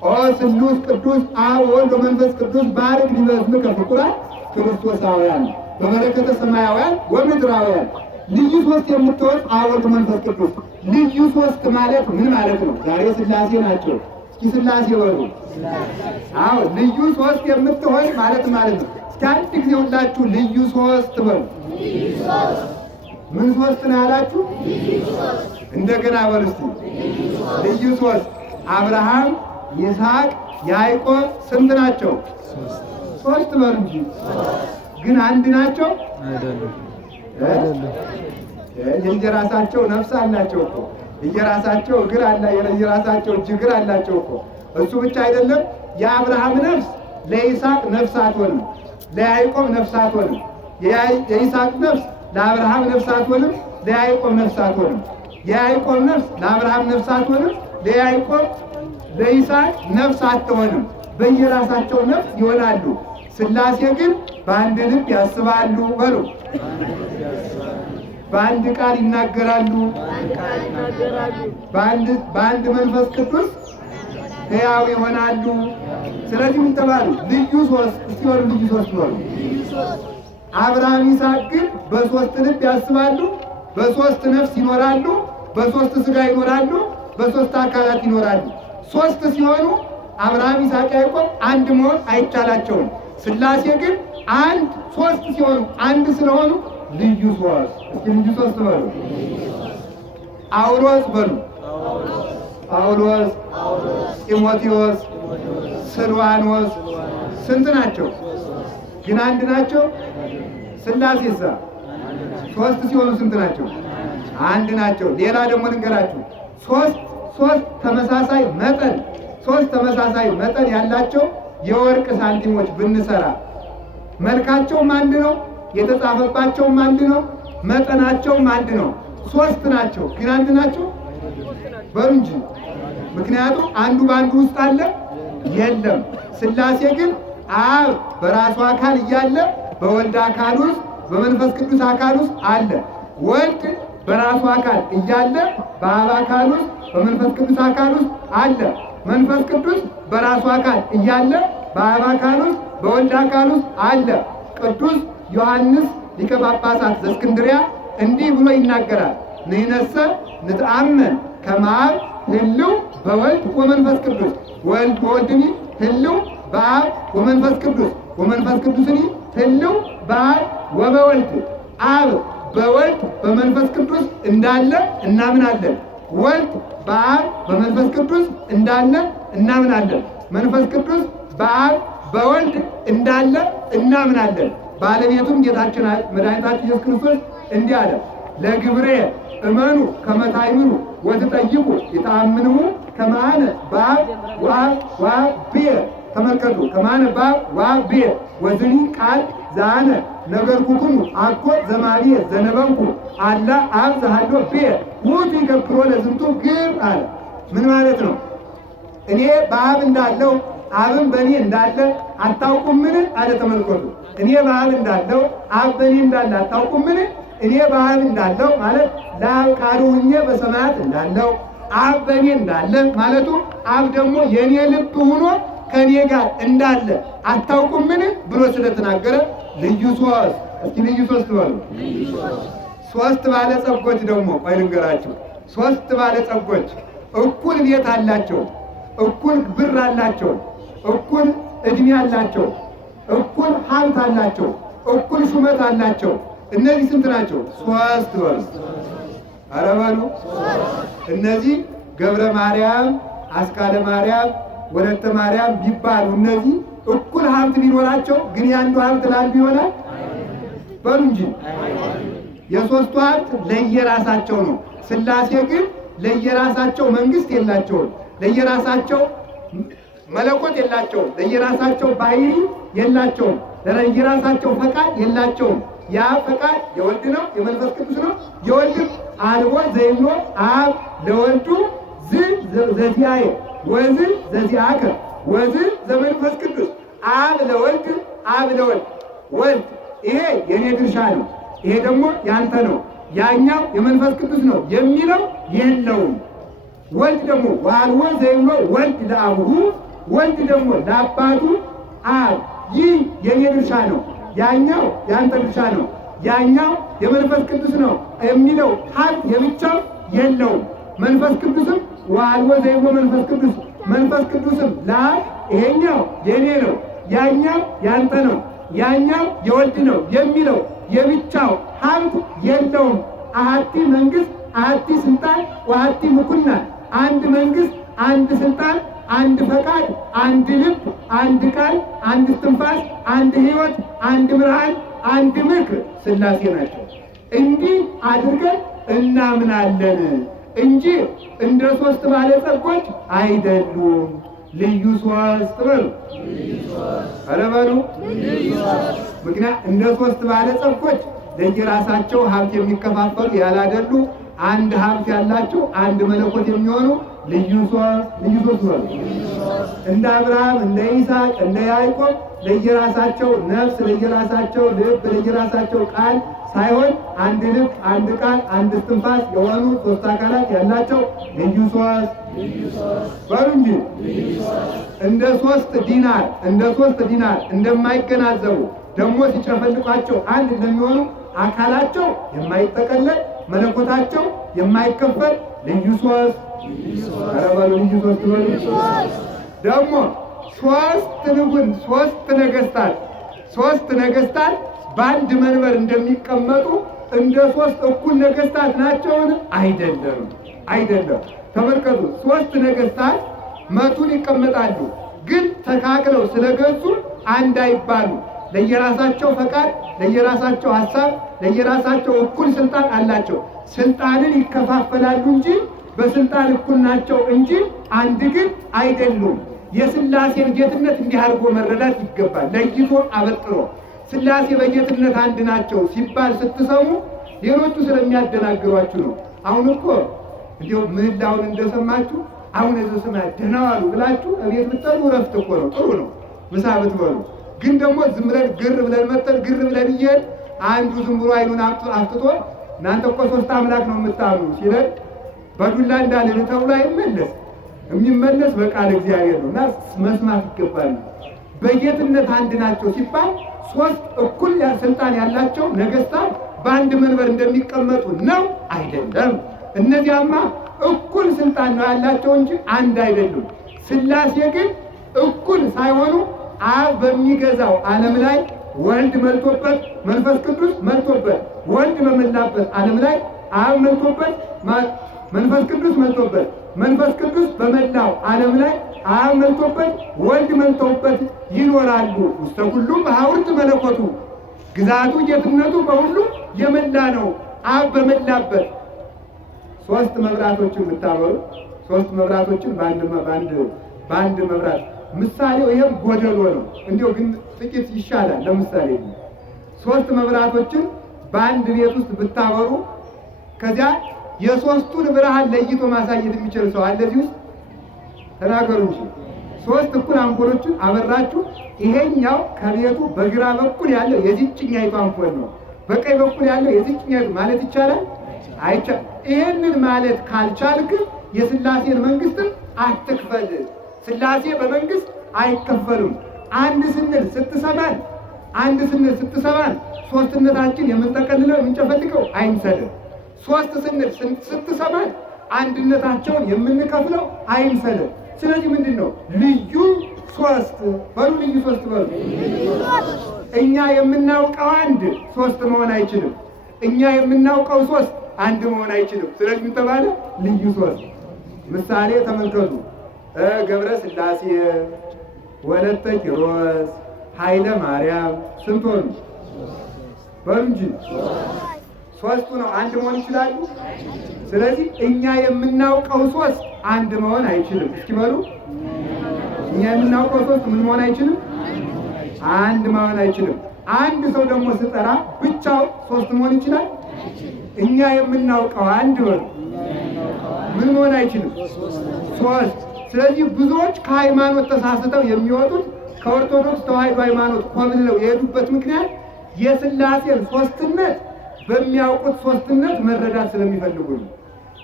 ኦ ስሉስ ቅዱስ አብ ወልድ ወመንፈስ ቅዱስ ባርክ ሊበዝምከ ፍቁራን ክርስቶሳውያን በበረከተ ሰማያውያን ወምድራውያን። ልዩ ሶስት የምትሆን አብ ወልድ መንፈስ ቅዱስ። ልዩ ሶስት ማለት ምን ማለት ነው? ዛሬ ሥላሴ ናቸው። እስኪ ሥላሴ በሉ። አዎ ልዩ ሶስት የምትሆን ማለት ማለት ነው። እስኪ አንድ ጊዜ ሁላችሁ ልዩ ሶስት በሉ። ምን ሶስት ነው ያላችሁ? እንደገና በሉ እስኪ። ልዩ ሶስት አብርሃም፣ ይስሐቅ፣ ያዕቆብ ስንት ናቸው? ሶስት በሉ እንጂ ግን አንድ ናቸው አይደለም። የየራሳቸው ነፍስ አላቸው እኮ፣ የየራሳቸው እግር አላ፣ የየራሳቸው እግር አላቸው እኮ። እሱ ብቻ አይደለም። የአብርሃም ነፍስ ለይስሐቅ ነፍስ አትሆንም፣ ለያዕቆብ ነፍስ አትሆንም። የይስሐቅ ነፍስ ለአብርሃም ነፍስ አትሆንም፣ ለያዕቆብ ነፍስ አትሆንም። የያዕቆብ ነፍስ ለአብርሃም ነፍስ አትሆንም፣ ለያዕቆብ ለይስሐቅ ነፍስ አትሆንም። በየራሳቸው ነፍስ ይሆናሉ። ሥላሴ ግን በአንድ ልብ ያስባሉ በሉ። በአንድ ቃል ይናገራሉ። በአንድ መንፈስ ቅዱስ ሕያው ይሆናሉ። ስለዚህ ምን ተባሉ? ልዩ ሶስት ሲሆኑ ልዩ ሶስት ነው። አብርሃም ይስሐቅ ግን በሶስት ልብ ያስባሉ፣ በሶስት ነፍስ ይኖራሉ፣ በሶስት ሥጋ ይኖራሉ፣ በሶስት አካላት ይኖራሉ። ሶስት ሲሆኑ አብርሃም ይስሐቅ ያዕቆብ አንድ መሆን አይቻላቸውም። ሥላሴ ግን አንድ ሶስት ሲሆኑ አንድ ስለሆኑ ልዩ ሶስት። እስኪ ልዩ ሶስት በሉ። ጳውሎስ በሉ። ጳውሎስ፣ ጢሞቴዎስ፣ ስልዋኖስ ስንት ናቸው? ግን አንድ ናቸው። ሥላሴሳ ሶስት ሲሆኑ ስንት ናቸው? አንድ ናቸው። ሌላ ደግሞ ልንገራችሁ። ሶስት ተመሳሳይ መጠን ያላቸው የወርቅ ሳንቲሞች ብንሰራ መልካቸውም አንድ ነው፣ የተጻፈባቸውም አንድ ነው፣ መጠናቸውም አንድ ነው። ሶስት ናቸው ግን አንድ ናቸው በሉ እንጂ። ምክንያቱም አንዱ በአንዱ ውስጥ አለ የለም። ሥላሴ ግን አብ በራሱ አካል እያለ በወልድ አካል ውስጥ በመንፈስ ቅዱስ አካል ውስጥ አለ። ወልድ በራሱ አካል እያለ በአብ አካል ውስጥ በመንፈስ ቅዱስ አካል ውስጥ አለ። መንፈስ ቅዱስ በራሱ አካል እያለ በአብ አካል ውስጥ በወልድ አካል ውስጥ አለ። ቅዱስ ዮሐንስ ሊቀ ጳጳሳት ዘእስክንድርያ እንዲህ ብሎ ይናገራል። ንሕነሰ ንትአመን ከመ አብ ህልው በወልድ ወመንፈስ ቅዱስ ወልድ በወልድኒ ህልው በአብ ወመንፈስ ቅዱስ ወመንፈስ ቅዱስኒ ህልው በአብ ወበወልድ። አብ በወልድ በመንፈስ ቅዱስ እንዳለ እናምናለን። ወልድ በአብ በመንፈስ ቅዱስ እንዳለ እናምናለን። መንፈስ ቅዱስ በአብ በወልድ እንዳለ እናምናለን። ባለቤቱም ጌታችን መድኃኒታችን ኢየሱስ ክርስቶስ እንዲህ አለ፣ ለግብሬ እመኑ ከመ ታእምሩ ወትጠይቁ ይተአምንሙ ከመ አነ በአብ ወአብ ብየ። ተመልከቱ፣ ከመ አነ በአብ ወአብ ብየ ወዝኒ ቃል ዘአነ ነገርኩክሙ አኮ ዘማብየ ዘነበብኩ አላ አብ ዘሃሎ ብየ ውእቱ ይገብሮ ለዝንቱ ግብር አለ። ምን ማለት ነው? እኔ በአብ እንዳለው አብም በእኔ እንዳለ አታውቁምን አለ። ተመልከቱ፣ እኔ በአብ እንዳለው አብ በእኔ እንዳለ አታውቁምን? እኔ በአብ እንዳለው ማለት ለአብ ቃሉ ሁኜ በሰማያት እንዳለው አብ በእኔ እንዳለ ማለቱ አብ ደግሞ የእኔ ልብ ሆኖ ከእኔ ጋር እንዳለ አታውቁምን ብሎ ስለተናገረ ልዩ ሶስት። እስኪ ልዩ ሶስት በሉ። ሶስት ባለጸጎች ደግሞ ቆይ ልንገራቸው። ሶስት ባለጸጎች እኩል ቤት አላቸው፣ እኩል ብር አላቸው፣ እኩል ዕድሜ አላቸው፣ እኩል ሀብት አላቸው፣ እኩል ሹመት አላቸው። እነዚህ ስንት ናቸው? ሶስት በሉ። ኧረ በሉ። እነዚህ ገብረ ማርያም፣ አስካለ ማርያም፣ ወለተ ማርያም ቢባሉ እነዚህ እኩል ሀብት ቢኖራቸው ግን ያንዱ ሀብት ለአንዱ ይሆናል በሉ እንጂ። የሶስቱ ሀብት ለየራሳቸው ነው። ሥላሴ ግን ለየራሳቸው መንግስት የላቸውም፣ ለየራሳቸው መለኮት የላቸውም፣ ለየራሳቸው ባህሪ የላቸውም፣ ለየራሳቸው ፈቃድ የላቸውም። ያ ፈቃድ የወልድ ነው፣ የመንፈስ ቅዱስ ነው። የወልድም አልቦ ዘይብሎ አብ ለወልዱ ዘዚአየ ወዝ ዘዚአከ ወዝ ዘመንፈስ ቅዱስ አብ ለወልድ አብ ለወልድ ወልድ ይሄ የኔ ድርሻ ነው፣ ይሄ ደግሞ ያንተ ነው፣ ያኛው የመንፈስ ቅዱስ ነው የሚለው የለውም። ወልድ ደግሞ ዋልወ ዘይብሎ ወልድ ለአብሁ ወልድ ደግሞ ለአባቱ አብ ይህ የኔ ድርሻ ነው፣ ያኛው ያንተ ድርሻ ነው፣ ያኛው የመንፈስ ቅዱስ ነው የሚለው ሀብት የብቻው የለውም። መንፈስ ቅዱስም ዋልወ ዘይብሎ መንፈስ ቅዱስ መንፈስ ቅዱስም ለአብ ይሄኛው የኔ ነው፣ ያኛው ያንተ ነው፣ ያኛው የወልድ ነው የሚለው የብቻው ሀብት የለውም። አሐቲ መንግስት አሐቲ ስልጣን ወአሐቲ ምኩናን፣ አንድ መንግስት፣ አንድ ስልጣን፣ አንድ ፈቃድ፣ አንድ ልብ፣ አንድ ቃል፣ አንድ እስትንፋስ፣ አንድ ሕይወት፣ አንድ ብርሃን፣ አንድ ምክር ሥላሴ ናቸው። እንዲህ አድርገን እናምናለን እንጂ እንደ ሶስት ባለጸጎች አይደሉም። ልዩ ሶስት በሉ። ኧረ በሉ። ምክንያት እንደ ሶስት ባለጸጎች ለየራሳቸው ሀብት የሚከፋፈሉ ያላደሉ፣ አንድ ሀብት ያላቸው አንድ መለኮት የሚሆኑ ልዩ ሦስት በሉ። እንደ አብርሃም እንደ ይስሐቅ እንደ ያዕቆብ ለየራሳቸው ነፍስ ለየራሳቸው ልብ ለየራሳቸው ቃል ሳይሆን አንድ ልብ አንድ ቃል አንድ እስትንፋስ የሆኑ ሦስት አካላት ያላቸው ልዩ ሦስት በሉ እንጂ እንደ ሦስት ዲናር እንደማይገናዘቡ ደግሞ ሲጨፈልቋቸው አንድ እንደሚሆኑ አካላቸው የማይጠቀለል መለኮታቸው የማይከፈል ልዩ ሦስት በሉ ልዩ ሦስት በሉ። ደግሞ ሦስት ነገሥታት በአንድ መንበር እንደሚቀመጡ እንደ ሦስት እኩል ነገሥታት ናቸውን? አይደለም። ተመልከቱ፣ 3 ነገሥታት መቱን ይቀመጣሉ፣ ግን ተካክለው ስለገዙ አንድ አይባሉ። ለየራሳቸው ፈቃድ፣ ለየራሳቸው ሐሳብ፣ ለየራሳቸው እኩል ስልጣን አላቸው። ስልጣንን ይከፋፈላሉ እንጂ በስልጣን እኩል ናቸው እንጂ አንድ ግን አይደሉም። የሥላሴን ጌትነት እንዲህ አድርጎ መረዳት ይገባል። ለይቶ አበጥሮ ሥላሴ በጌትነት አንድ ናቸው ሲባል ስትሰሙ ሌሎቹ ስለሚያደናግሯችሁ ነው። አሁን እኮ እንዲሁ ምህላውን እንደሰማችሁ አሁን እዚህ ስማ ደህና ዋሉ ብላችሁ እቤት ብትጠሩ እረፍት እኮ ነው፣ ጥሩ ነው ምሳ ብትበሉ። ግን ደግሞ ዝም ብለን ግር ብለን እየሄድን አንዱ ዝም ብሎ አይኑን አፍጥጦ እናንተ እኮ 3 አምላክ ነው የምታምኑ ሲለን በዱላ እንዳልን ተብሎ አይመለስ። የሚመለስ በቃል እግዚአብሔር ነው እና መስማት ይገባል። በጌትነት አንድ ናቸው ሲባል 3 እኩል ስልጣን ያላቸው ነገሥታት በአንድ መንበር እንደሚቀመጡ ነው አይደለም። እነዚያማ እኩል ስልጣን ነው ያላቸው እንጂ አንድ አይደሉም። ሥላሴ ግን እኩል ሳይሆኑ አብ በሚገዛው ዓለም ላይ ወልድ መልቶበት መንፈስ ቅዱስ መልቶበት፣ ወልድ በመላበት ዓለም ላይ አብ መልቶበት መንፈስ ቅዱስ መልቶበት፣ መንፈስ ቅዱስ በመላው ዓለም ላይ አብ መልቶበት ወልድ መልቶበት ይኖራሉ። ውስተ ኩሉ በሐውርት መለኮቱ ግዛቱ ጌትነቱ በሁሉ የመላ ነው አብ በመላበት። 3 መብራቶችን ብታበሩ 3 መብራቶችን በአንድ መብራት ምሳሌው ይሄም ጎደሎ ነው። እንዲሁ ግን ጥቂት ይሻላል። ለምሳሌ 3 መብራቶችን በአንድ ቤት ውስጥ ብታበሩ ከዚያ የ3ቱን ብርሃን ለይቶ ማሳየት የሚችል ሰው አለ እዚህ ውስጥ? ተናገሩ እንጂ። 3 እኩል አምፖሎችን አበራችሁ። ይሄኛው ከቤቱ በግራ በኩል ያለው የዚህኛይቱ አምፖል ነው፣ በቀኝ በኩል ያለው የዚህኛይቱ ማለት ይቻላል? አይቻልም። ይሄንን ማለት ካልቻልክ የሥላሴን መንግሥትን አትክፈል። ሥላሴ በመንግሥት አይከፈሉም። አንድ ስንል ስትሰማን ሦስትነታችን የምንጠቀልለው የምንጨፈልቀው አይምሰልም። 3 ስንል ስትሰማን አንድነታቸውን የምንከፍለው አይምሰልም። ስለዚህ ምንድን ነው ልዩ 3 በሉ፣ ልዩ 3 በሉ። እኛ የምናውቀው 1 3 መሆን አይችልም። እኛ የምናውቀው 3 1 መሆን አይችልም። ስለዚህ ምን ተባለ? ልዩ 3። ምሳሌ ተመልከቱ። ገብረ ሥላሴ፣ ወለተ ኪሮስ፣ ኃይለ ማርያም ስንት ሆኑ? በሉ እንጂ 3 ነው። 1 መሆን ይችላሉ? ስለዚህ እኛ የምናውቀው 3 1 መሆን አይችልም። እስኪ በሉ እኛ የምናውቀው 3 ምን መሆን አይችልም? 1 መሆን አይችልም። አንድ ሰው ደግሞ ስጠራ ብቻው 3 መሆን ይችላል? እኛ የምናውቀው 1 በሉ ምን መሆን አይችልም? 3። ስለዚህ ብዙዎች ከሃይማኖት ተሳስተው የሚወጡት ከኦርቶዶክስ ተዋሕዶ ሃይማኖት ኮብልለው የሄዱበት ምክንያት የሥላሴን 3ነት በሚያውቁት 3ነት መረዳት ስለሚፈልጉ ነው።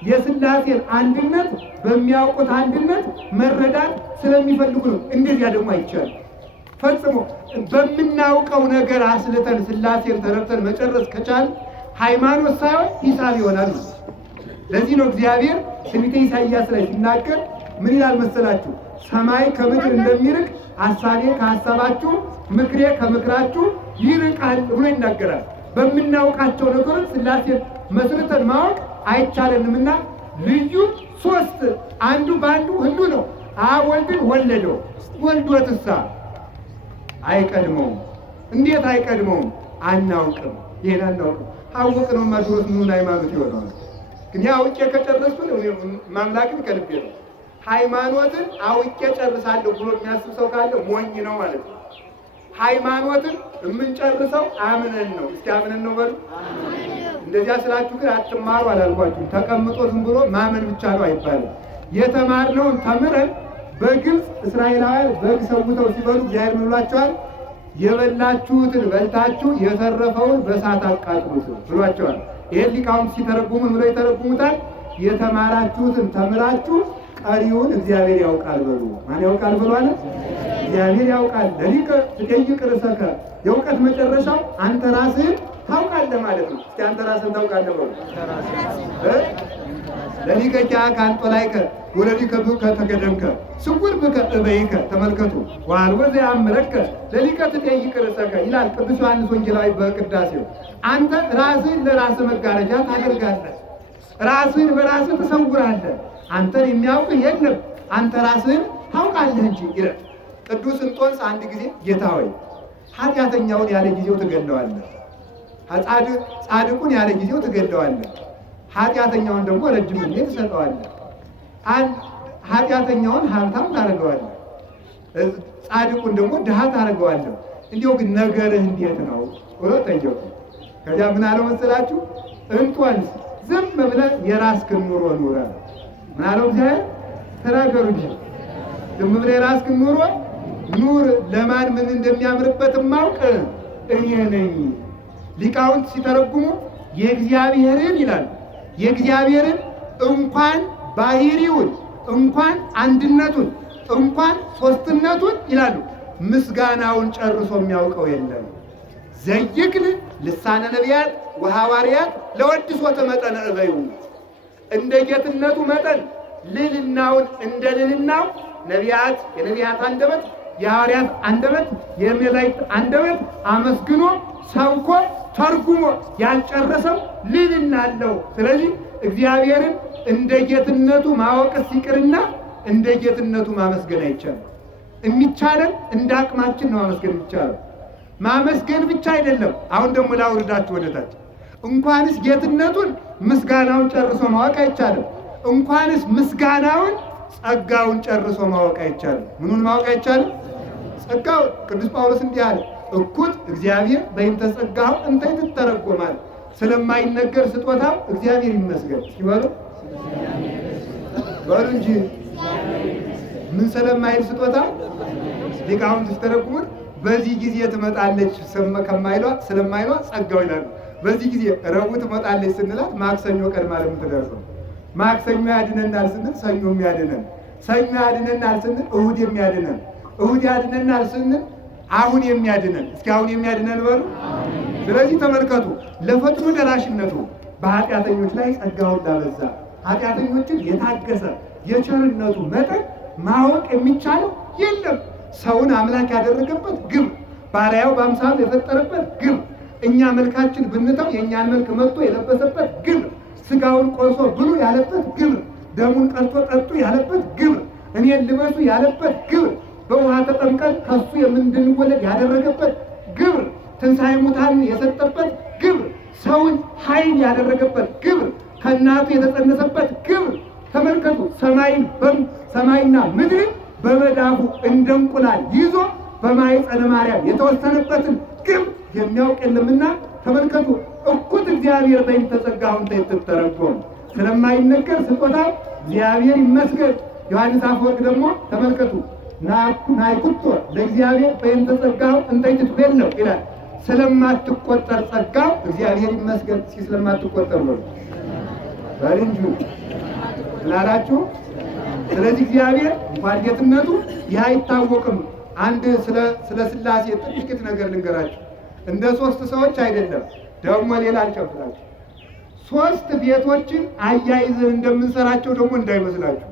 የሥላሴን አንድነት በሚያውቁት አንድነት መረዳት ስለሚፈልጉ ነው። እንደዚያ ደግሞ አይቻልም ፈጽሞ። በምናውቀው ነገር አስልተን ሥላሴን ተረድተን መጨረስ ከቻል ሃይማኖት ሳይሆን ሂሳብ ይሆናል። ለዚህ ነው እግዚአብሔር ትንቢተ ኢሳይያስ ላይ ሲናገር ምን ይላል መሰላችሁ? ሰማይ ከምድር እንደሚርቅ ሐሳቤ ከሐሳባችሁ ምክሬ ከምክራችሁ ይርቃል ብሎ ይናገራል። በምናውቃቸው ነገሮች ሥላሴን መስርተን ማወቅ አይቻለንምና ልዩ 3 አንዱ በአንዱ ህሉ ነው። አብ ወልድን ወለደው፣ ወልዶትሳ አይቀድመውም። እንዴት አይቀድመውም? አናውቅም። ይሄን አናውቅም። አወቅነው ማድሮስ ምን ሃይማኖት ይሆናል? ግን አውቄ ከጨረስኩ ነው ማምላክን ከልቤ ነው። ሃይማኖትን አውቄ ጨርሳለሁ ብሎ የሚያስብ ሰው ካለ ሞኝ ነው ማለት ነው። ሃይማኖትን የምንጨርሰው አምነን ነው። እስኪ አምነን ነው በሉ። እንደዚያ ስላችሁ ግን አትማሩ አላልኳችሁም። ተቀምጦ ዝም ብሎ ማመን ብቻ ነው አይባልም። የተማርነውን ተምረን በግብፅ እስራኤላውያን በግ ሰውተው ሲበሉ እግዚአብሔር ምን ብሏቸዋል? የበላችሁትን በልታችሁ የተረፈውን በእሳት አቃጥሉት ብሏቸዋል። ይሄን ሊቃውንት ሲተረጉሙ ምን ብለው ይተረጉሙታል? የተማራችሁትን ተምራችሁ ቀሪውን እግዚአብሔር ያውቃል በሉ። ማን ያውቃል ብሎ አለ? እግዚአብሔር ያውቃል። ለሊቀ ትጠይቅ ርእሰከ፣ የእውቀት መጨረሻው አንተ ራስህን ታውቃለህ ማለት ነው። እስቲ አንተ ራስህን ታውቃለህ በሉ። ለሊቀ ኪያከ አንጦላዕከ ወለሊቀ ብከ ተገደምከ ስውር ብከ እበይከ። ተመልከቱ። ወአልቦ ዘያእምረከ ለሊቀ ትጠይቅ ርእሰከ ይላል ቅዱስ ዮሐንስ ወንጌላዊ በቅዳሴው። አንተ ራስህን ለራስህ መጋረጃ ታደርጋለህ፣ ራስህን በራስህ ትሰውራለህ። አንተን የሚያውቅህ የለም፣ አንተ ራስህን ታውቃለህ እንጂ ይላል ቅዱስ እንጦንስ። አንድ ጊዜ ጌታ ሆይ ኃጢአተኛውን ያለ ጊዜው ትገድለዋለህ፣ ጻድቁን ያለ ጊዜው ትገድለዋለህ፣ ኃጢአተኛውን ደግሞ ረጅም ዕድሜ ትሰጠዋለህ። ኃጢአተኛውን ሀብታም ታደርገዋለህ፣ ጻድቁን ደግሞ ድሃ ታደርገዋለህ። እንዲሁ ግን ነገርህ እንዴት ነው ብሎ ጠየቁ። ከዚያ ምን አለው መሰላችሁ? እንጦንስ ዝም ብለህ የራስህን ኑሮ ኑረ። ምን አለው እግዚአብሔር? ተናገሩ እንጂ ዝም ብለህ የራስህን ኑሮ ኑር። ለማን ምን እንደሚያምርበት ማውቅ እኔ ነኝ። ሊቃውንት ሲተረጉሙ የእግዚአብሔርን ይላል የእግዚአብሔርን እንኳን ባህሪውን እንኳን አንድነቱን እንኳን ሶስትነቱን ይላሉ ምስጋናውን ጨርሶ የሚያውቀው የለም። ዘይክል ልሳነ ነቢያት ወሐዋርያት ለወድሶተ መጠነ እበዩ። እንደ ጌትነቱ መጠን ልዕልናውን እንደ ልዕልናው ነቢያት የነቢያት አንደበት የሐዋርያት አንደበት የመላእክት አንደበት አመስግኖ ሰብኮ ተርጉሞ ያልጨረሰው ልዕልና አለው። ስለዚህ እግዚአብሔርን እንደ ጌትነቱ ማወቅስ ይቅርና እንደ ጌትነቱ ማመስገን አይቻልም። የሚቻለን እንደ አቅማችን ነው ማመስገን የሚቻለው። ማመስገን ብቻ አይደለም። አሁን ደግሞ ላውርዳችሁ ወደታች። እንኳንስ ጌትነቱን ምስጋናውን ጨርሶ ማወቅ አይቻልም። እንኳንስ ምስጋናውን ጸጋውን ጨርሶ ማወቅ አይቻልም። ምኑን ማወቅ አይቻልም? ጸጋውን። ቅዱስ ጳውሎስ እንዲህ አለ፣ እኩት እግዚአብሔር በእንተ ጸጋው እንተ ይትተረጎማል። ስለማይነገር ስጦታው እግዚአብሔር ይመስገን ሲበሉ በሉ እንጂ ምን ስለማይል ስጦታ ሊቃውንት ሲተረጉሙት በዚህ ጊዜ ትመጣለች ከማይሏት ስለማይሏት ጸጋው ይላሉ። በዚህ ጊዜ ረቡዕ ትመጣለች ስንላት ማክሰኞ ቀድማ ለምትደርሰው፣ ማክሰኞ ያድነናል ስንል ሰኞ የሚያድነን፣ ሰኞ ያድነናል ስንል እሁድ የሚያድነን፣ እሁድ ያድነናል ስንል አሁን የሚያድነን። እስኪ አሁን የሚያድነን በሉ። ስለዚህ ተመልከቱ፣ ለፈጥኖ ደራሽነቱ በኃጢአተኞች ላይ ጸጋውን ላበዛ ኃጢአተኞችን የታገሰ የቸርነቱ መጠን ማወቅ የሚቻለው የለም። ሰውን አምላክ ያደረገበት ግብር፣ ባሪያው በአምሳሉ የፈጠረበት ግብር፣ እኛ መልካችን ብንተው የእኛን መልክ መጥቶ የለበሰበት ግብር፣ ስጋውን ቆርሶ ብሉ ያለበት ግብር፣ ደሙን ቀልቶ ጠጡ ያለበት ግብር፣ እኔን ልበሱ ያለበት ግብር፣ በውሃ ተጠምቀን ከሱ የምንድንወለድ ያደረገበት ግብር፣ ትንሣኤ ሙታንን የሰጠበት ግብር፣ ሰውን ኃይል ያደረገበት ግብር፣ ከእናቱ የተጸነሰበት ግብር። ተመልከቱ፣ ሰማይና ምድርን በመዳፉ እንደ እንቁላል ይዞ በማኅፀነ ማርያም የተወሰነበትን ግብር የሚያውቅ የለምና ተመልከቱ። እኩት እግዚአብሔር በእንተ ጸጋው እንተ ይትተረጎም። ስለማይነገር ስጦታው እግዚአብሔር ይመስገን። ዮሐንስ አፈወርቅ ደግሞ ተመልከቱ፣ ናይኩቶ ለእግዚአብሔር በእንተ ጸጋው እንተ ይትቤለው ይላል። ስለማትቆጠር ጸጋው እግዚአብሔር ይመስገን። እስኪ ስለማትቆጠር ነው ባልንጁ ላላችሁ። ስለዚህ እግዚአብሔር እንኳን ጌትነቱ ይህ አይታወቅም። አንድ ስለ ሥላሴ ጥቂት ነገር ልንገራችሁ። እንደ ሶስት ሰዎች አይደለም፣ ደግሞ ሌላ አልጨብጣችሁ። ሶስት ቤቶችን አያይዘን እንደምንሰራቸው ደግሞ እንዳይመስላችሁ።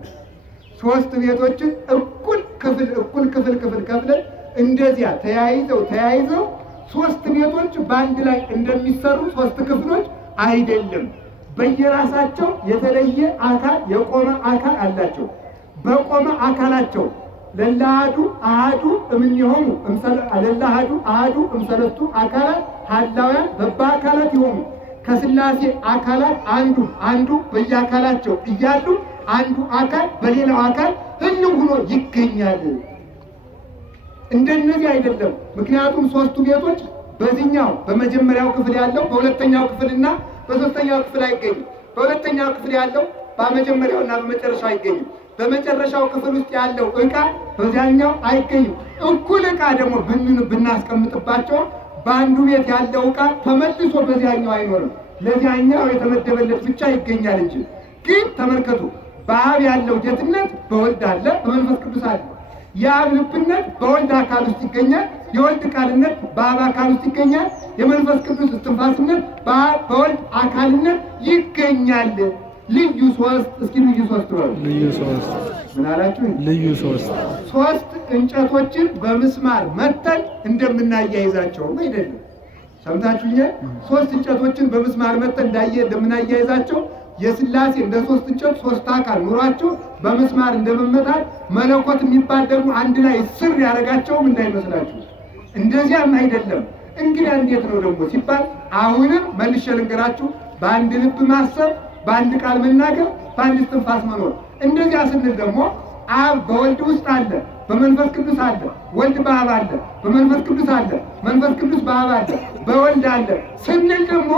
ሶስት ቤቶችን እኩል ክፍል ከፍለን እንደዚያ ተያይዘው ሶስት ቤቶች በአንድ ላይ እንደሚሰሩ ሶስት ክፍሎች አይደለም። በየራሳቸው የተለየ አካል የቆመ አካል አላቸው። በቆመ አካላቸው ለላሃዱ አሃዱ እምኔሆሙ ለላሃዱ አሃዱ እምሰለስቱ አካላት ሀላውያን በበአካላት ይሆኑ። ከሥላሴ አካላት አንዱ በየአካላቸው እያሉ አንዱ አካል በሌላው አካል ህልው ሆኖ ይገኛል። እንደነዚህ አይደለም። ምክንያቱም ሶስቱ ቤቶች በዚህኛው በመጀመሪያው ክፍል ያለው በሁለተኛው ክፍልና በሶስተኛው ክፍል አይገኝም። በሁለተኛው ክፍል ያለው በመጀመሪያውና በመጨረሻው አይገኝም። በመጨረሻው ክፍል ውስጥ ያለው ዕቃ በዚያኛው አይገኝም። እኩል ዕቃ ደግሞ ብናስቀምጥባቸው በአንዱ ቤት ያለው ዕቃ ተመልሶ በዚያኛው አይኖርም። ለዚያኛው የተመደበለት ብቻ ይገኛል እንጂ። ግን ተመልከቱ፣ በአብ ያለው ጌትነት በወልድ አለ፣ በመንፈስ ቅዱስ አለ። የአብ ልብነት በወልድ አካል ውስጥ ይገኛል። የወልድ ቃልነት በአብ አካል ውስጥ ይገኛል። የመንፈስ ቅዱስ እስትንፋስነት በወልድ አካልነት ይገኛል። ልዩ ሶስት። እስኪ ልዩ ሶስት በሉ። ልዩ ሶስት። ምን አላችሁ? ልዩ ሶስት። ሶስት እንጨቶችን በምስማር መተን እንደምናያይዛቸውም አይደለም። ሰምታችሁኛል? ሶስት እንጨቶችን በምስማር መተን እንደምናያይዛቸው የሥላሴ እንደ ሶስት እንጨት ሶስት አካል ኑሯቸው በምስማር እንደመመታት መለኮት የሚባል ደግሞ አንድ ላይ ስር ያደረጋቸውም እንዳይመስላችሁ። እንደዚያም አይደለም። እንግዲህ እንዴት ነው ደግሞ ሲባል አሁንም መልሼ ልንገራችሁ። በአንድ ልብ ማሰብ፣ በአንድ ቃል መናገር፣ በአንድ እስትንፋስ መኖር። እንደዚያ ስንል ደግሞ አብ በወልድ ውስጥ አለ፣ በመንፈስ ቅዱስ አለ። ወልድ በአብ አለ፣ በመንፈስ ቅዱስ አለ። መንፈስ ቅዱስ በአብ አለ፣ በወልድ አለ ስንል ደግሞ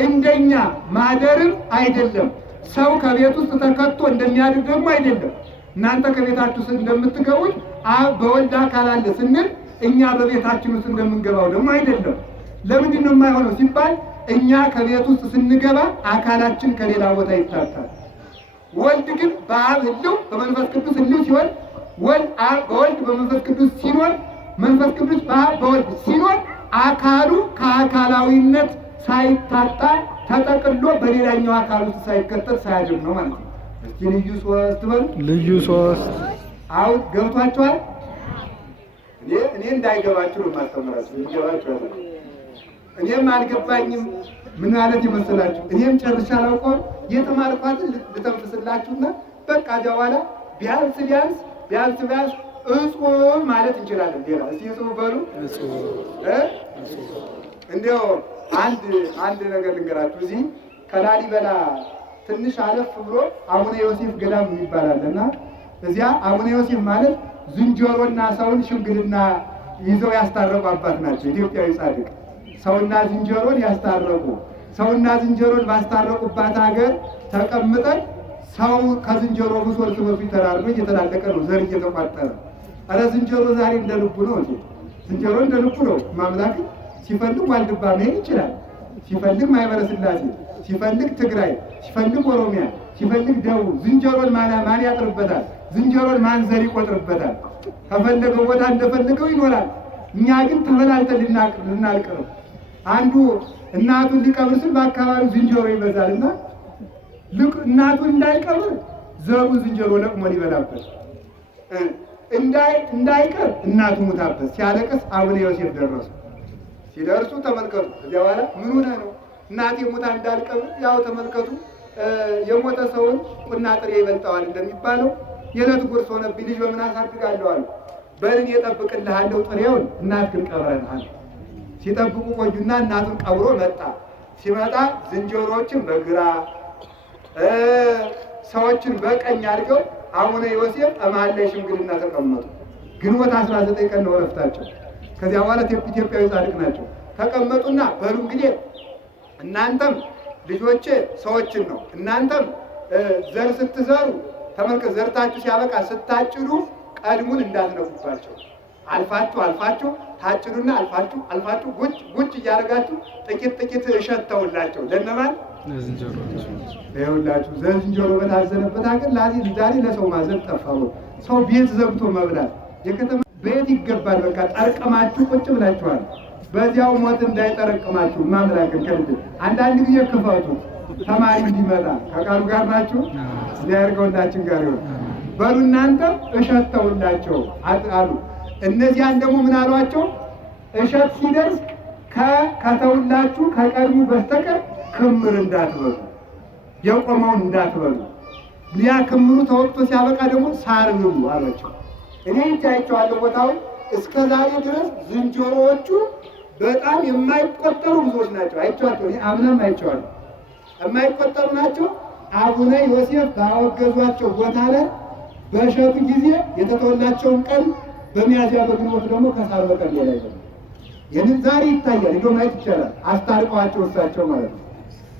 እንደኛ ማደርም አይደለም። ሰው ከቤት ውስጥ ተከቶ እንደሚያድር ደግሞ አይደለም። እናንተ ከቤታችሁ እንደምትገቡት አብ በወልድ አካል አለ ስንል እኛ በቤታችን ውስጥ እንደምንገባው ደግሞ አይደለም። ለምንድን ነው የማይሆነው ሲባል እኛ ከቤት ውስጥ ስንገባ አካላችን ከሌላ ቦታ ይታጣል። ወልድ ግን በአብ ሕልው በመንፈስ ቅዱስ ሕልው ሲሆን በወልድ በመንፈስ ቅዱስ ሲኖር፣ መንፈስ ቅዱስ በአብ በወልድ ሲኖር አካሉ ከአካላዊነት ሳይታጣ ተጠቅሎ በሌላኛው አካል ውስጥ ሳይከተል ሳያድር ነው ማለት ነው። እስቲ ልዩ ሶስት በሉ። ልዩ ሶስት። አሁን ገብቷችኋል? እኔ እንዳይገባችሁ ነው የማስተምራችሁ። ይገባችሁ? እኔም አልገባኝም። ምን ማለት ይመስላችሁ? እኔም ጨርሻ አላውቀውም። የተማርኳትን ልተንፍስላችሁና በቃ እዚያ በኋላ ቢያንስ እጹብ ማለት እንችላለን። ሌላ እስቲ እጹብ በሉ። እንዲያው አንድ ነገር ልንገራችሁ። እዚህ ከላሊበላ ትንሽ አለፍ ብሎ አቡነ ዮሴፍ ገዳም ይባላል እና እዚያ አቡነ ዮሴፍ ማለት ዝንጀሮና ሰውን ሽምግልና ይዘው ያስታረቁ አባት ናቸው። ኢትዮጵያዊ ጻድቅ ሰውና ዝንጀሮን ያስታረቁ። ሰውና ዝንጀሮን ባስታረቁባት ሀገር ተቀምጠን ሰው ከዝንጀሮ ብሶ እርስ በርሱ ተራርዶ እየተላለቀ ነው፣ ዘር እየተቋጠረ። ኧረ ዝንጀሮ ዛሬ እንደ ልቡ ነው። ዝንጀሮ እንደ ልቡ ነው። ማምላክ ሲፈልግ ዋልድባ መሄድ ይችላል። ሲፈልግ ማኅበረ ሥላሴ፣ ሲፈልግ ትግራይ፣ ሲፈልግ ኦሮሚያ፣ ሲፈልግ ደቡብ። ዝንጀሮን ማን ያጥርበታል? ዝንጀሮን ማን ዘር ይቆጥርበታል? ከፈለገው ቦታ እንደፈለገው ይኖራል። እኛ ግን ተበላልተን ልናልቅ ነው። አንዱ እናቱን ሊቀብር ስል በአካባቢው ዝንጀሮ ይበዛልና እናቱን እንዳይቀብር ዘሩ ዝንጀሮ ለቅሞ ሊበላበት፣ እንዳይቀር እናቱ ሙታበት። ሲያለቅስ አቡነ ዮሴፍ ደረሱ። ሲደርሱ ተመልከቱ። እዚያ በኋላ ምን ሆነ ነው እናቴ ሙታ እንዳልቀብር? ያው ተመልከቱ፣ የሞተ ሰውን ቁና ጥሬ ይበልጠዋል እንደሚባለው የዕለት ጉርስ ሆነብኝ፣ ልጅ በምን አሳድጋለሁ አሉ። በልን እጠብቅልሃለሁ ጥሬውን፣ እናት ግን ቀብረንሃል። ሲጠብቁ ቆዩና እናቱን ቀብሮ መጣ። ሲመጣ ዝንጀሮዎችን በግራ ሰዎችን በቀኝ አድርገው አቡነ ዮሴፍ መሀል ላይ ሽምግልና ተቀመጡ። ግንቦት 19 ቀን ነው እረፍታቸው። ከዚያ በኋላ ኢትዮጵያዊ ጻድቅ ናቸው። ተቀመጡና በሉ እንግዲህ እናንተም ልጆቼ ሰዎችን ነው፣ እናንተም ዘር ስትዘሩ ተመልከት፣ ዘርታችሁ ሲያበቃ ስታጭዱ ቀድሙን እንዳትነኩባቸው። አልፋችሁ ታጭዱና አልፋችሁ ጉጭ እያደረጋችሁ ጥቂት እሸተውላቸው። ለነማን? ይኸውላችሁ ዝንጀሮ በታዘነበት ሀገር ዛሬ ለሰው ማዘን ጠፋው። ሰው ቤት ዘግቶ መብላት የከተማ ቤት ይገባል። በቃ ጠርቅማችሁ ቁጭ ብላችኋል። በዚያው ሞት እንዳይጠረቅማችሁ ማምላክን ከልብ አንዳንድ ጊዜ ክፈቱ። ተማሪ እንዲመጣ ከቃሉ ጋር ናችሁ። ሊያርገውላችን ጋር ይሆን በሉ። እናንተም እሸተውላቸው አሉ። እነዚያን ደግሞ ምን አሏቸው? እሸት ሲደርስ ከተውላችሁ ከቀድሙ በስተቀር ክምር እንዳትበሉ፣ የቆመውን እንዳትበሉ። ያ ክምሩ ተወቅቶ ሲያበቃ ደግሞ ሳር ብሉ አሏቸው። እኔ አይቼዋለሁ ቦታውን። እስከ ዛሬ ድረስ ዝንጀሮዎቹ በጣም የማይቆጠሩ ብዙዎች ናቸው። አይቼዋለሁ። እኔ አምናም አይቼዋለሁ። የማይቆጠሩ ናቸው። አቡነ ዮሴፍ ባወገዟቸው ቦታ ላይ በእሸቱ ጊዜ የተተወላቸውን ቀን በሚያዝያ በግንቦት ደግሞ ከሳር በቀር ሌላ አይደለም። ይህንን ዛሬ ይታያል። ሄዶ ማየት ይቻላል። አስታርቀዋቸው እሳቸው ማለት ነው።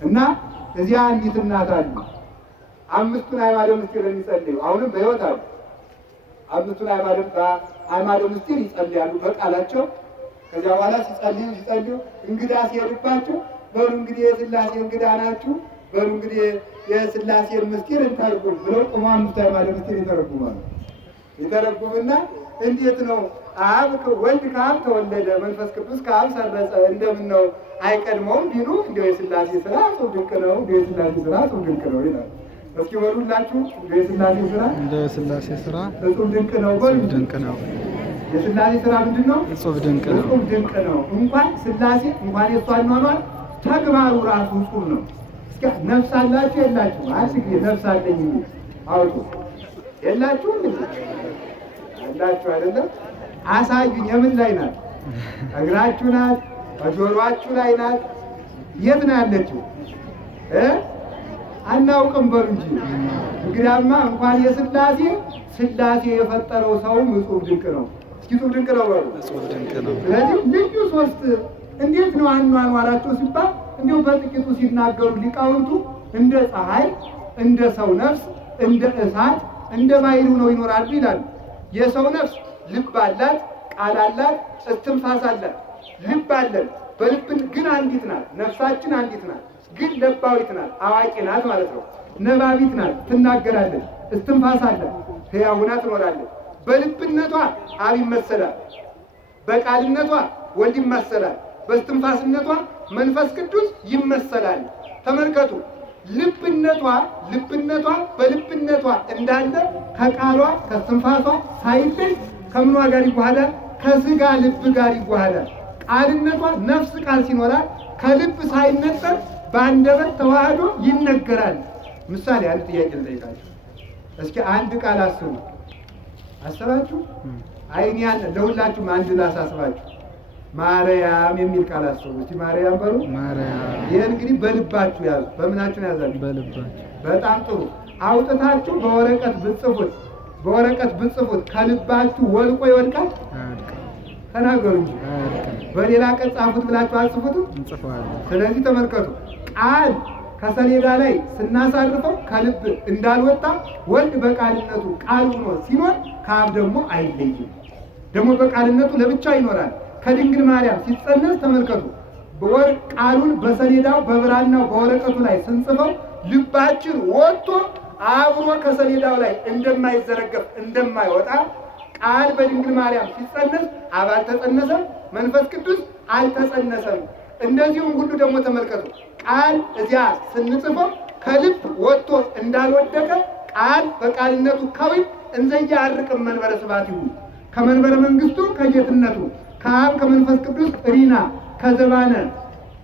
እና እዚያ አንዲት እናት አሉ። አምስቱን አዕማደ ምስጢር የሚጸልዩ አሁንም በሕይወት አሉ። አምስቱን አዕማደ ምስጢር ይጸልያሉ በቃላቸው። ከዚያ በኋላ ሲጸልዩ እንግዳ ሲሄዱባቸው በሉ እንግዲህ የሥላሴ እንግዳ ናችሁ፣ በሉ እንግዲህ የሥላሴን ምስጢር እንተርጉም ብለው ቆሞ አምስቱ አዕማደ ምስጢር ይተረጉማሉ። ይተረጉምና እንዴት ነው ወልድ ከአብ ተወለደ፣ መንፈስ ቅዱስ ከአብ ሰረጸ፣ እንደምን ነው አይቀድመውም ቢሉ እንዲያው የሥላሴ ሥራ እጹብ ድንቅ ነው፣ እንዲያው የሥላሴ ሥራ እጹብ ድንቅ ነው ይላል። እስኪ በሉላችሁ እንዲያው የሥላሴ ሥራ እንደ ሥላሴ ሥራ እጹብ ድንቅ ነው በሉ። ድንቅ ነው። የሥላሴ ሥራ ምንድን ነው? እጹብ ድንቅ ነው። እጹብ ድንቅ ነው። እንኳን ሥላሴ እንኳን የእሷ አኗኗር ተግባሩ ራሱ እጹብ ነው። እስኪ ነፍስ አላችሁ የላችሁ? አንድ ጊዜ ነፍስ አለኝ የሚል አውጡ። የላችሁም? አላችሁ አይደለም? አሳዩኝ። የምን ላይ ናት? እግራችሁ ናት? በጆሮአችሁ ላይ ናት? የት ነው ያለችው? አናውቅም በሉ እንጂ። እንግዲያማ እንኳን የሥላሴ ሥላሴ የፈጠረው ሰውም እጹብ ድንቅ ነው። እስኪ እጹብ ድንቅ ነው በሉ። እጹብ ድንቅ ነው። ስለዚህ ልዩ ሶስት እንዴት ነው አኗኗራቸው ሲባል እንዲሁ በጥቂቱ ሲናገሩ ሊቃውንቱ እንደ ፀሐይ፣ እንደ ሰው ነፍስ፣ እንደ እሳት፣ እንደ ባሕሩ ነው ይኖራሉ ይላሉ። የሰው ነፍስ ልብ አላት፣ ቃል አላት፣ እስትንፋስ አላት። ልብ አለን፣ በልብን ግን አንዲት ናት። ነፍሳችን አንዲት ናት፣ ግን ለባዊት ናት፣ አዋቂ ናት ማለት ነው። ነባቢት ናት፣ ትናገራለች። እስትንፋስ አላት፣ ሕያው ሆና ትኖራለች። በልብነቷ አብ ይመሰላል፣ በቃልነቷ ወልድ ይመሰላል፣ በእስትንፋስነቷ መንፈስ ቅዱስ ይመሰላል። ተመልከቱ፣ ልብነቷ በልብነቷ እንዳለ ከቃሏ ከእስትንፋሷ ሳይለይ ከምኗ ጋር ይዋሃዳል? ከሥጋ ልብ ጋር ይዋሃዳል። ቃልነቷ ነፍስ ቃል ሲኖራል ከልብ ሳይነጠል በአንደበት ተዋህዶ ይነገራል። ምሳሌ አንድ ጥያቄ ልጠይቃችሁ። እስኪ አንድ ቃል አስቡ። አሰባችሁ? አይን ያለ ለሁላችሁም አንድ ላሳስባችሁ። ማርያም የሚል ቃል አስቡ። እስቲ ማርያም በሉ። ማርያም። ይሄን እንግዲህ በልባችሁ ያዙ። በምናችሁ ያዛችሁ? በልባችሁ። በጣም ጥሩ። አውጥታችሁ በወረቀት ብጽፉት ከልባችሁ ወልቆ ይወድቃል? ተናገሩ እንጂ በሌላ ቀን ጻፉት ብላችሁ አጽፉትም? እንጽፈዋለን። ስለዚህ ተመልከቱ፣ ቃል ከሰሌዳ ላይ ስናሳርፈው ከልብ እንዳልወጣ ወልድ በቃልነቱ ቃል ሆኖ ሲኖር ከአብ ደግሞ አይለይም። ደግሞ በቃልነቱ ለብቻ ይኖራል። ከድንግል ማርያም ሲጸነስ ተመልከቱ፣ ቃሉን በሰሌዳው በብራናው በወረቀቱ ላይ ስንጽፈው ልባችን ወጥቶ አብሮ ከሰሌዳው ላይ እንደማይዘረገፍ እንደማይወጣ ቃል በድንግል ማርያም ሲጸነስ አብ አልተጸነሰም፣ መንፈስ ቅዱስ አልተጸነሰም። እንደዚሁም ሁሉ ደግሞ ተመልከቱ፣ ቃል እዚያ ስንጽፈው ከልብ ወጥቶ እንዳልወደቀ ቃል በቃልነቱ ከዊት እንዘያ አርቅም መንበረ ስብሐቲሁ ከመንበረ መንግስቱ ከጌትነቱ ከአብ ከመንፈስ ቅዱስ ሪና ከዘባነ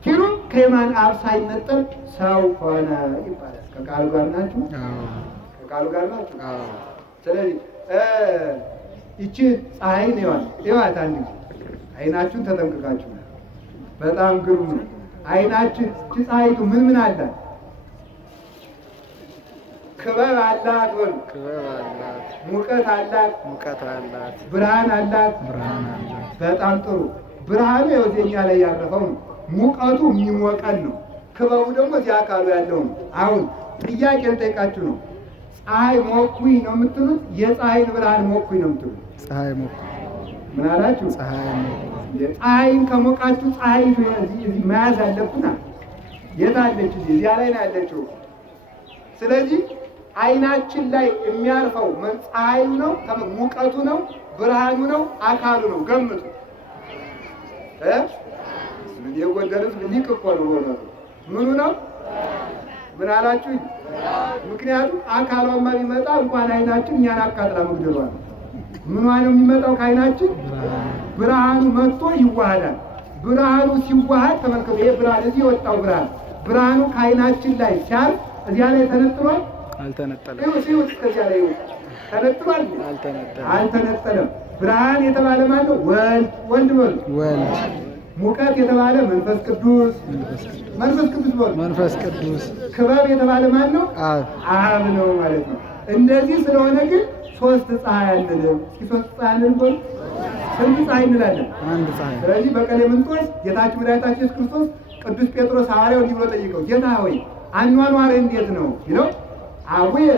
ኪሩብ ከየማን አብ ሳይነጠል ሰው ሆነ ይባላል። ከቃሉ ጋር ናችሁ? ከቃሉ ጋር ናችሁ? ስለዚህ ይቺ ፀሐይ ነው ይዋት አንድ አይናችሁን ተጠንቅቃችሁ። በጣም ግሩም ነው። አይናችን እቺ ፀሐይቱ ምን አላት? ክበብ አላት፣ ወል ክበብ አላት፣ ሙቀት አላት፣ ብርሃን አላት። በጣም ጥሩ። ብርሃኑ የወደኛ ላይ ያረፈው ነው። ሙቀቱ የሚሞቀን ነው። ክበቡ ደግሞ እዚህ አካሉ ያለው ነው። አሁን ጥያቄ ልጠይቃችሁ ነው። ፀሐይ ሞኩኝ ነው የምትሉት? የፀሐይን ብርሃን ሞኩኝ ነው የምትሉት? ፀሐይ ሞኩኝ። ምን አላችሁ? ፀሐይን ከሞቃችሁ ፀሐይ እዚህ መያዝ አለብና የት አለች? እዚያ ላይ ነው ያለችው። ስለዚህ አይናችን ላይ የሚያርፈው ፀሐዩ ነው፣ ሙቀቱ ነው፣ ብርሃኑ ነው፣ አካሉ ነው። ገምቱ። የጎደሉት ሊቅ እኮ ነው ሆነቱ። ምኑ ነው? ምን አላችሁ? ምክንያቱም አካሏማ ቢመጣ እንኳን አይናችን እኛን አቃጥላ መግደሏ ነው። ምኗ ነው የሚመጣው? ከአይናችን ብርሃኑ መጥቶ ይዋሃዳል። ብርሃኑ ሲዋሃድ ተመልከቱ። ይሄ ብርሃን እዚህ የወጣው ብርሃኑ ከአይናችን ላይ ሲያርፍ እዚያ ላይ ተነጥሏል? አልተነጠለም። ሲውት ከዚያ ላይ ተነጥሏል? አልተነጠለም። ብርሃን የተባለ ማለት ወልድ በሉ። ሙቀት የተባለ መንፈስ ቅዱስ መንፈስ ቅዱስ። ክበብ የተባለ ማለት ነው አብ ነው ማለት ነው። እንደዚህ ስለሆነ ግን ሶስት ፀሐይ አንልም። እስኪ ሶስት ፀሐይ አንልም በሉ። ስንት ፀሐይ እንላለን? አንድ ፀሐይ። ስለዚህ በቀሌምንጦስ ጌታችን መድኃኒታችን ኢየሱስ ክርስቶስ ቅዱስ ጴጥሮስ ሐዋርያው እንዲህ ብሎ ጠይቀው፣ ጌታ ሆይ አኗኗርህ እንዴት ነው ይለው፣ አቡየ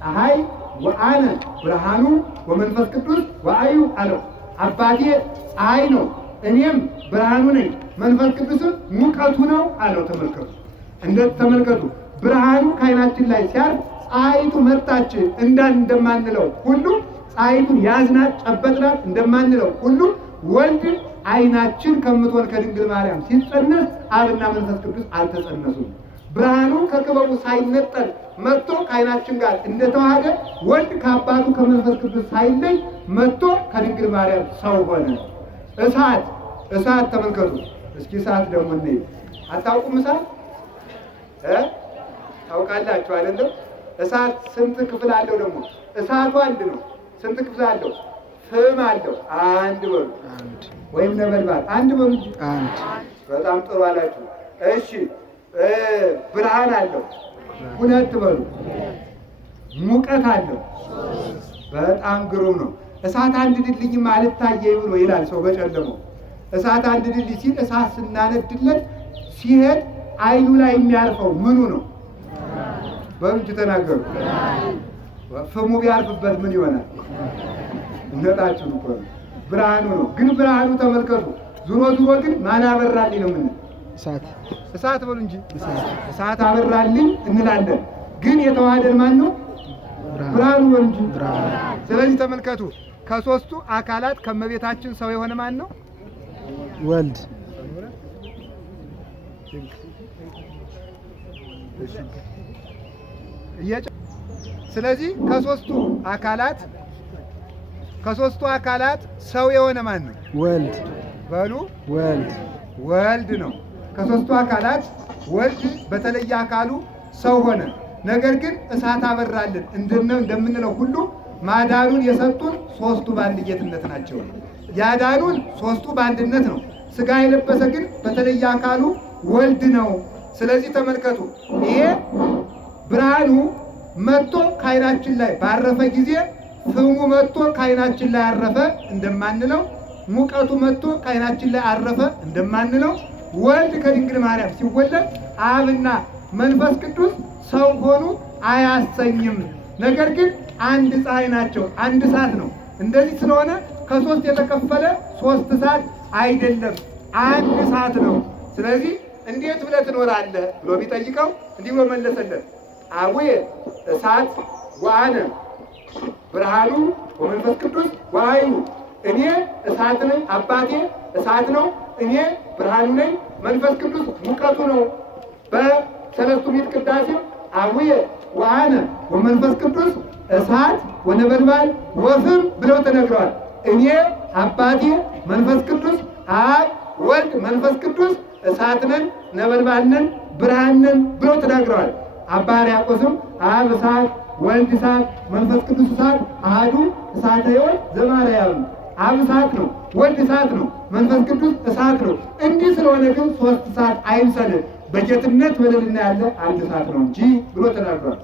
ፀሐይ ወአነ ብርሃኑ ወመንፈስ ቅዱስ ወአዩ አለው። አባቴ ፀሐይ ነው፣ እኔም ብርሃኑ ነኝ፣ መንፈስ ቅዱስም ሙቀቱ ነው አለው። ተመልከቱ፣ ተመልከቱ። ብርሃኑ ከዓይናችን ላይ ሲያርፍ ፀሐይቱ መጣች እንደማንለው ሁሉ ፀሐይቱን ያዝናት ጨበጥናት እንደማንለው ሁሉ ወልድ ዓይናችን ከምትሆን ከድንግል ማርያም ሲጸነስ አብና መንፈስ ቅዱስ አልተጸነሱም። ብርሃኑ ከክበቡ ሳይነጠል መጥቶ ከዓይናችን ጋር እንደተዋሃደ ወልድ ከአባቱ ከመንፈስ ቅዱስ ሳይለይ መጥቶ ከድንግል ማርያም ሰው ሆነ። እሳት ተመልከቱ እስኪ። እሳት ደግሞ እንይ። አታውቁም? እሳት ታውቃላችሁ አይደለም? እሳት ስንት ክፍል አለው? ደግሞ እሳቱ አንድ ነው። ስንት ክፍል አለው? ፍም አለው አንድ በሉ፣ ወይም ነበልባል አንድ በሉ እንጂ አንድ። በጣም ጥሩ አላችሁ። እሺ ብርሃን አለው ሁለት በሉ። ሙቀት አለው። በጣም ግሩም ነው። እሳት አንድ ድልኝ አልታየኝ ብሎ ይላል ሰው በጨለመው። እሳት አንድ ድልኝ ሲል እሳት ስናነድለት ሲሄድ ዓይኑ ላይ የሚያርፈው ምኑ ነው? በእንጂ ተናገሩ። ፍሙ ቢያርፍበት ምን ይሆናል? እውነታችሁን እኮ ነው። ብርሃኑ ነው። ግን ብርሃኑ ተመልከቱ። ዙሮ ግን ማን አበራልኝ ነው የምንለው? እሳት በሉ እንጂ እሳት አበራልኝ እንላለን። ግን የተዋሃደን ማን ነው? ብርሃኑ በሉ እንጂ። ስለዚህ ተመልከቱ፣ ከሦስቱ አካላት ከመቤታችን ሰው የሆነ ማን ነው? ወልድ። ስለዚህ ከሦስቱ አካላት ሰው የሆነ ማን ነው? ወልድ በሉ። ወልድ ነው። ከሦስቱ አካላት ወልድ በተለየ አካሉ ሰው ሆነ። ነገር ግን እሳት አበራልን እንደምንለው ሁሉ ማዳኑን የሰጡን ሦስቱ በአንድየትነት ናቸው። ያዳኑን ሦስቱ በአንድነት ነው። ሥጋ የለበሰ ግን በተለየ አካሉ ወልድ ነው። ስለዚህ ተመልከቱ፣ ይሄ ብርሃኑ መጥቶ ከዓይናችን ላይ ባረፈ ጊዜ ፍሙ መጥቶ ከዓይናችን ላይ አረፈ እንደማንለው፣ ሙቀቱ መጥቶ ከዓይናችን ላይ አረፈ እንደማንለው፣ ወልድ ከድንግል ማርያም ሲወለድ አብና መንፈስ ቅዱስ ሰው ሆኑ አያሰኝም። ነገር ግን አንድ ፀሐይ ናቸው፣ አንድ እሳት ነው። እንደዚህ ስለሆነ ከሦስት የተከፈለ ሦስት እሳት አይደለም፣ አንድ እሳት ነው። ስለዚህ እንዴት ብለህ ትኖራለህ ብሎ ቢጠይቀው እንዲህ ብሎ መለሰለት። አቡየ እሳት ወአነ ብርሃኑ ወመንፈስ ቅዱስ ወአዩ። እኔ እሳት ነኝ፣ አባቴ እሳት ነው፣ እኔ ብርሃኑ ነኝ፣ መንፈስ ቅዱስ ሙቀቱ ነው። በሰለስቱ ምዕት ቅዳሴ አቡየ ወአነ ወመንፈስ ቅዱስ እሳት ወነበልባል ወፍም ብለው ተነግረዋል። እኔ አባቴ መንፈስ ቅዱስ አብ ወልድ መንፈስ ቅዱስ እሳት ነን፣ ነበልባል ነን፣ ብርሃን ነን ብለው ተናግረዋል። አባ ሕርያቆስም አብ እሳት ወልድ እሳት መንፈስ ቅዱስ እሳት አሐዱ እሳተ ሕይወት ዘማርያም። አብ እሳት ነው፣ ወልድ እሳት ነው፣ መንፈስ ቅዱስ እሳት ነው። እንዲህ ስለሆነ ግን ሦስት እሳት አይምሰልን፣ በጌትነት በልዕልና ያለ አንድ እሳት ነው እንጂ ብሎ ተናግሯል።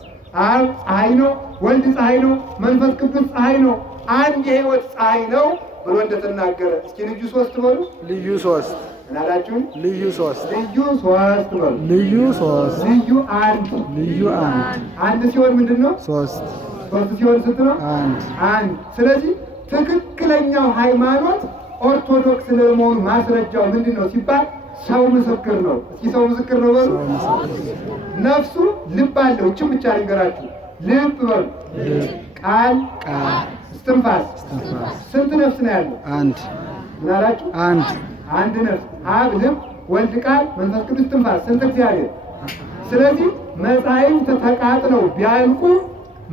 አብ ፀሐይ ነው፣ ወልድ ፀሐይ ነው፣ መንፈስ ቅዱስ ፀሐይ ነው፣ አንድ የሕይወት ፀሐይ ነው ብሎ እንደተናገረ እስኪ ልዩ ሦስት በሉ። ልዩ ሦስት እናላችሁ። ልዩ ሦስት በሉ። ልዩ ሦስት፣ ልዩ አንድ፣ ልዩ አንድ። አንድ ሲሆን ምንድን ነው? ሦስት ሲሆን ስንት ነው? አንድ። ስለዚህ ትክክለኛው ሃይማኖት ኦርቶዶክስ ለመሆኑ ማስረጃው ምንድን ነው ሲባል ሰው ምስክር ነው። እስኪ ሰው ምስክር ነው በሉ። ነፍሱ ልብ አለው። እችም ብቻ ልንገራችሁ። ልብ በሉ። ቃል፣ እስትንፋስ። ስንት ነፍስ ነው ያለው? አንድ። ምን አላችሁ? አንድ ነፍስ። አብ ልብ፣ ወልድ ቃል፣ መንፈስ ቅዱስ እስትንፋስ። ስንት እግዚአብሔር። ስለዚህ መጻሕፍት ተቃጥለው ቢያልቁ፣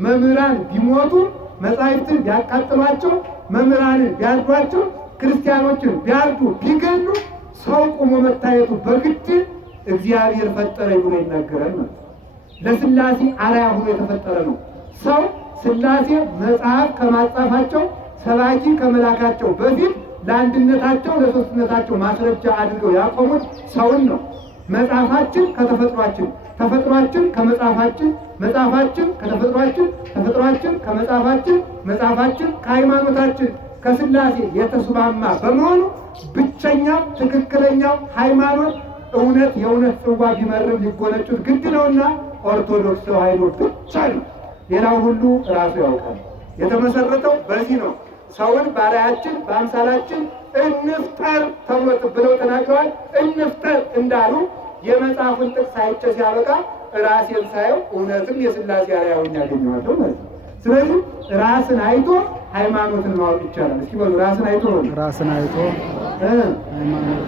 መምህራን ቢሞቱ፣ መጻሕፍትን ቢያቃጥሏቸው፣ መምህራንን ቢያርዷቸው፣ ክርስቲያኖችን ቢያርዱ ቢገሉ፣ ሰው ቆሞ መታየቱ በግድ እግዚአብሔር ፈጠረኝ ብሎ ይናገራል ማለት ነው። ለሥላሴ አርአያ ሆኖ የተፈጠረ ነው። ሰው ሥላሴ መጽሐፍ ከማጻፋቸው ሰባኪ ከመላካቸው በፊት ለአንድነታቸው ለሦስትነታቸው ማስረጃ አድርገው ያቆሙት ሰውን ነው። መጽሐፋችን ከተፈጥሯችን፣ ተፈጥሯችን ከመጽሐፋችን፣ መጽሐፋችን ከተፈጥሯችን፣ ተፈጥሯችን ከመጽሐፋችን፣ መጽሐፋችን ከሃይማኖታችን ከሥላሴ የተስማማ በመሆኑ ብቸኛው ትክክለኛው ሃይማኖት እውነት የእውነት ጽዋ ቢመርም ሊጎነጩት ግድ ነውና ኦርቶዶክስ ተዋሕዶ ብቻ ነው። ሌላው ሁሉ ራሱ ያውቃል። የተመሰረተው በዚህ ነው። ሰውን በአርአያችን በአምሳላችን እንፍጠር ተብሎ ብለው ተናግረዋል። እንፍጠር እንዳሉ የመጽሐፉን ጥቅስ አይቼ ሲያበቃ ራሴን ሳየው እውነትም የሥላሴ አርአያ ሆኜ አገኘዋለሁ ማለት ነው። ስለዚህ ራስን አይቶ ሃይማኖትን ማወቅ ይቻላል። እስኪ በሉ ራስን አይቶ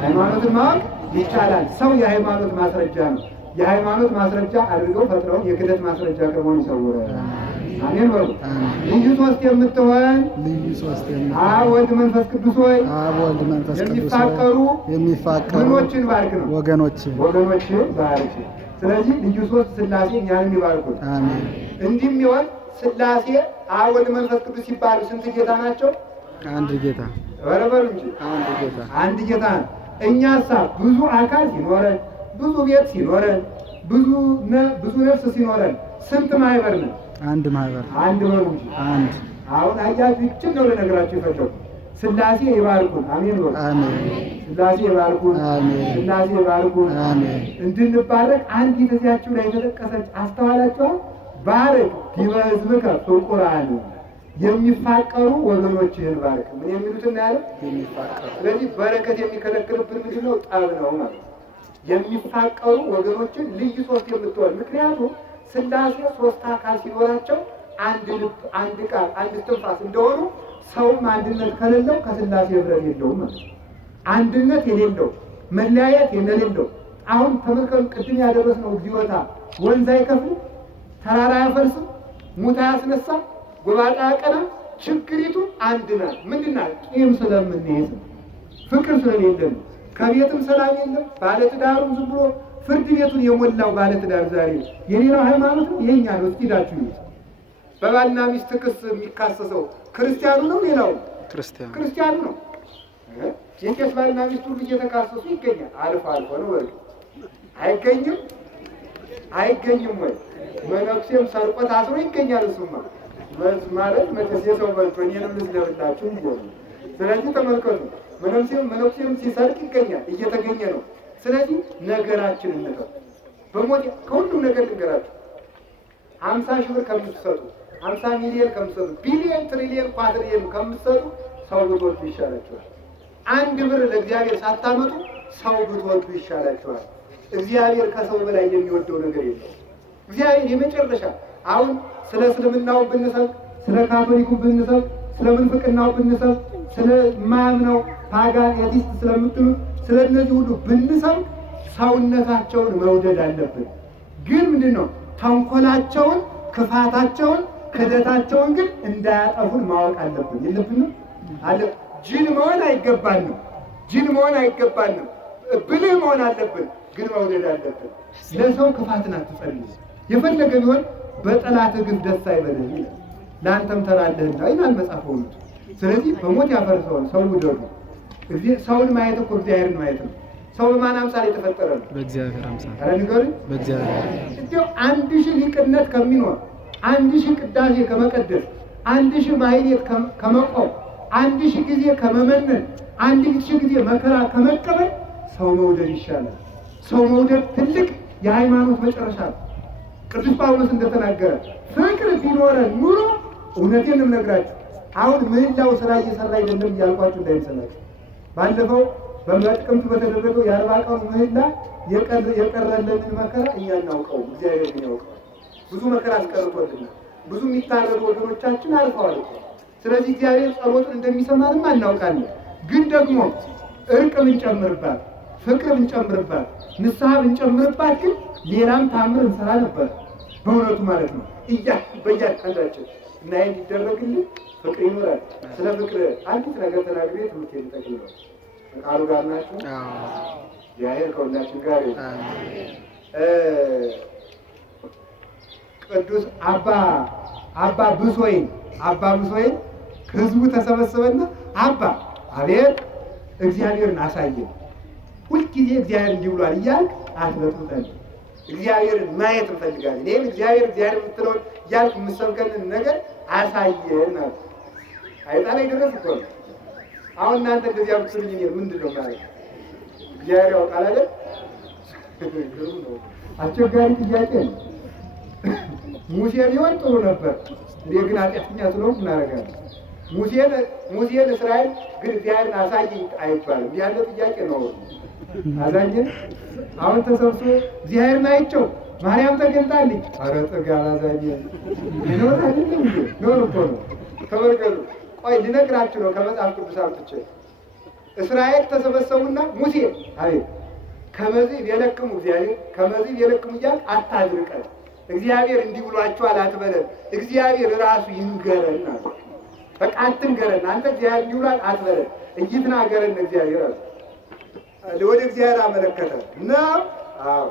ሃይማኖትን ማወቅ ይቻላል። ሰው የሃይማኖት ማስረጃ ነው። የሃይማኖት ማስረጃ አድርገው ፈጥረው የክህደት ማስረጃ ከመሆን ይሰውራል። አሜን በሉ። ልዩ ሦስት የምትሆን አብ ወልድ መንፈስ ቅዱስ ሆይ የሚፋቀሩ ምኖችን ባርክ ነው ወገኖችን ባርክ። ስለዚህ ልዩ ሦስት ሥላሴ እኛንም ይባርኩት። እንዲህም ይሆን ሥላሴ አብ ወልድ መንፈስ ቅዱስ ሲባሉ ስንት ጌታ ናቸው? አንድ ጌታ። በረበሩ እንጂ አንድ ጌታ ነው። እኛሳ ብዙ አካል ሲኖረን ብዙ ቤት ሲኖረን ብዙ ነፍስ ሲኖረን ስንት ማህበር ነን? አንድ ማህበር። አንድ በሉ እንጂ አንድ። አሁን አያችሁ ይችን ነው ለነገራችሁ የፈለኩ። ሥላሴ ይባርኩን። አሜን በሉ። ሥላሴ ይባርኩን። ሥላሴ ይባርኩን። እንድንባረክ አንዲት እዚያችሁ ላይ የተጠቀሰች አስተዋላችኋል? ባርክ ዲበ ሕዝብከ ፍቁራን፣ የሚፋቀሩ ወገኖችህን ባርክ። ምን የሚሉትን ያለ የሚፋቀሩ። ስለዚህ በረከት የሚከለክልብን ምንድን ነው? ጠብ ነው ማለት ነው። የሚፋቀሩ ወገኖችን ልዩ ሦስት የምትሆን ምክንያቱም ሥላሴ ሦስት አካል ሲኖራቸው አንድ ልብ፣ አንድ ቃል፣ አንድ እስትንፋስ እንደሆኑ ሰውም አንድነት ከሌለው ከሥላሴ ኅብረት የለውም ማለት ነው። አንድነት የሌለው መለያየት የሌለው አሁን ተመልከቱ፣ ቅድም ያደረስነው እግዚኦታ ወንዝ አይከፍልም፣ ተራራ አያፈልስም፣ ሙት አያስነሳም፣ ጎባጣ አያቀናም። ችግሪቱ አንድ ናት። ምንድን ናት? ቂም ስለምንይዝ ፍቅር ስለሌለን ከቤትም ሰላም የለም። ባለትዳሩም ዝም ብሎ ፍርድ ቤቱን የሞላው ባለትዳር ዛሬ የሌላው ሃይማኖት ነው የኛ ነው። እስኪዳችሁ በባልና ሚስት ክስ የሚካሰሰው ክርስቲያኑ ነው ሌላው ክርስቲያኑ ነው። የቄስ ባልና ሚስት ሁሉ እየተካሰሱ ይገኛል። አልፎ አልፎ ነው ወይ አይገኝም ወይ? መነኩሴም ሰርቆ ታስሮ ይገኛል። እሱማ ማለት መቼስ የሰው በልቶ እኔንም ልስደብላችሁ ይሆኑ። ስለዚህ ተመልከቱ፣ መነኩሴም ሲሰርቅ ይገኛል፣ እየተገኘ ነው። ስለዚህ ነገራችን እንተው። በሞት ከሁሉም ነገር ልንገራችሁ፣ 50 ሺህ ብር ከምትሰጡ 50 ሚሊዮን ከምትሰጡ ቢሊዮን ትሪሊዮን ኳትሪሊዮን ከምትሰጡ ሰው ብትወዱ ይሻላችኋል። አንድ ብር ለእግዚአብሔር ሳታመጡ ሰው ብትወዱ ይሻላችኋል። እግዚአብሔር ከሰው በላይ የሚወደው ነገር የለም። እግዚአብሔር የመጨረሻ አሁን ስለ እስልምናው ብንሰብክ፣ ስለ ካቶሊኩ ብንሰብክ፣ ስለ ምንፍቅናው ብንሰብክ፣ ስለ ማምነው ፓጋን ኤቲስት ስለምትሉ ስለ እነዚህ ሁሉ ብንሰብክ ሰውነታቸውን መውደድ አለብን። ግን ምንድን ነው ተንኮላቸውን፣ ክፋታቸውን፣ ክደታቸውን ግን እንዳያጠፉን ማወቅ አለብን። የለብንም አለ ጅል መሆን አይገባንም። ጅል መሆን አይገባንም። ብልህ መሆን አለብን። ግን መውደድ አለብን። ለሰው ክፋትን አትጸልይ። የፈለገ ቢሆን በጠላት ግፍ ደስ አይበልህ ይላል። ለአንተም ተራለህና ይላል መጽሐፍ ሆኖ። ስለዚህ በሞት ያፈርሰውን ሰው ውደዱ። ሰውን ማየት እኮ እግዚአብሔርን ማየት ነው። ሰው በማን አምሳል የተፈጠረ ነው? በእግዚአብሔር አምሳል። አረ ንገሩኝ። በእግዚአብሔር እንደው 1000 ሊቅነት ከሚኖር 1000 ቅዳሴ ከመቀደስ 1000 ማህሌት ከመቆም 1000 ጊዜ ከመመነን 1000 ጊዜ መከራ ከመቀበል ሰው መውደድ ይሻላል። ሰው መውደድ ትልቅ የሃይማኖት መጨረሻ ነው። ቅዱስ ጳውሎስ እንደተናገረ ፍቅር ቢኖረን ኑሮ እውነቴን ነው የምነግራችሁ። አሁን ምህላው ስራ እየሰራ አይደለም እያልኳችሁ እንዳይመስላችሁ። ባለፈው በጥቅምት በተደረገው የ40 ቀኑ ምህላ የቀረለንን መከራ እኛ እናውቀው፣ እግዚአብሔር ግን ያውቀው። ብዙ መከራ አስቀርቶልናል። ብዙ የሚታረዱ ወገኖቻችን አልፈዋል። ስለዚህ እግዚአብሔር ጸሎትን እንደሚሰማንም እናውቃለን። ግን ደግሞ እርቅ ብንጨምርባት፣ ፍቅር ብንጨምርባት፣ ንስሐ ብንጨምርባት ግን ሌላም ታምር እንሰራ ነበር በእውነቱ ማለት ነው። በእያንዳንዳችን እና ይህ እንዲደረግልን ፍቅር ይኖራል። ስለ ፍቅር አንዲት ነገር ተናግሬ ትምህርት የሚጠቅል ነው። ቃሉ ጋር ናችሁ። እግዚአብሔር ከሁላችን ጋር ቅዱስ አባ ብሶይን ህዝቡ ተሰበሰበና አቤት እግዚአብሔርን አሳየን፣ ሁልጊዜ እግዚአብሔር እንዲህ ብሏል እያልክ አትበጥብጠን፣ እግዚአብሔርን ማየት እንፈልጋለን። ይህን እግዚአብሔር የምትለውን እያልክ የምትሰብከንን ነገር አሳየን አሉ። አይጣ ላይ ድረስ እኮ ነው። አሁን እናንተ እንደዚያ ብትሉኝ ምንድን ነው ማለት? እግዚአብሔር ያውቃል አይደል? አስቸጋሪ ጥያቄ ነው። ሙሴ ቢሆን ጥሩ ነበር። እኔ ግን ኃጢአተኛ ስለሆንኩ እናደርጋለን። ሙሴን እስራኤል ግን እግዚአብሔርን አሳየኝ አይባልም። እንዲህ ያለ ጥያቄ ነው። አዛኝን አሁን ተሰብስቦ እግዚአብሔርን አይቼው ማርያም ተገልጣልኝ። ኧረ ጥጋ አላዛኝ ይኖር አይደለም እንዴ? ኖር እኮ ነው። ተመልከቱ። ቆይ ልነግራችሁ ነው ከመጽሐፍ ቅዱስ አውጥቼ። እስራኤል ተሰበሰቡና ሙሴ አቤት ከመዚህ የለክሙ እግዚአብሔር ከመዚህ የለክሙ እያል አታድርቀን፣ እግዚአብሔር እንዲህ ብሏችኋል አትበለን፣ እግዚአብሔር ራሱ ይንገረን አለ። በቃ አትንገረን አንተ እግዚአብሔር እንዲህ ብሏል አትበለን፣ እይትናገረን እግዚአብሔር አለ። ወደ እግዚአብሔር አመለከተ ነው። አዎ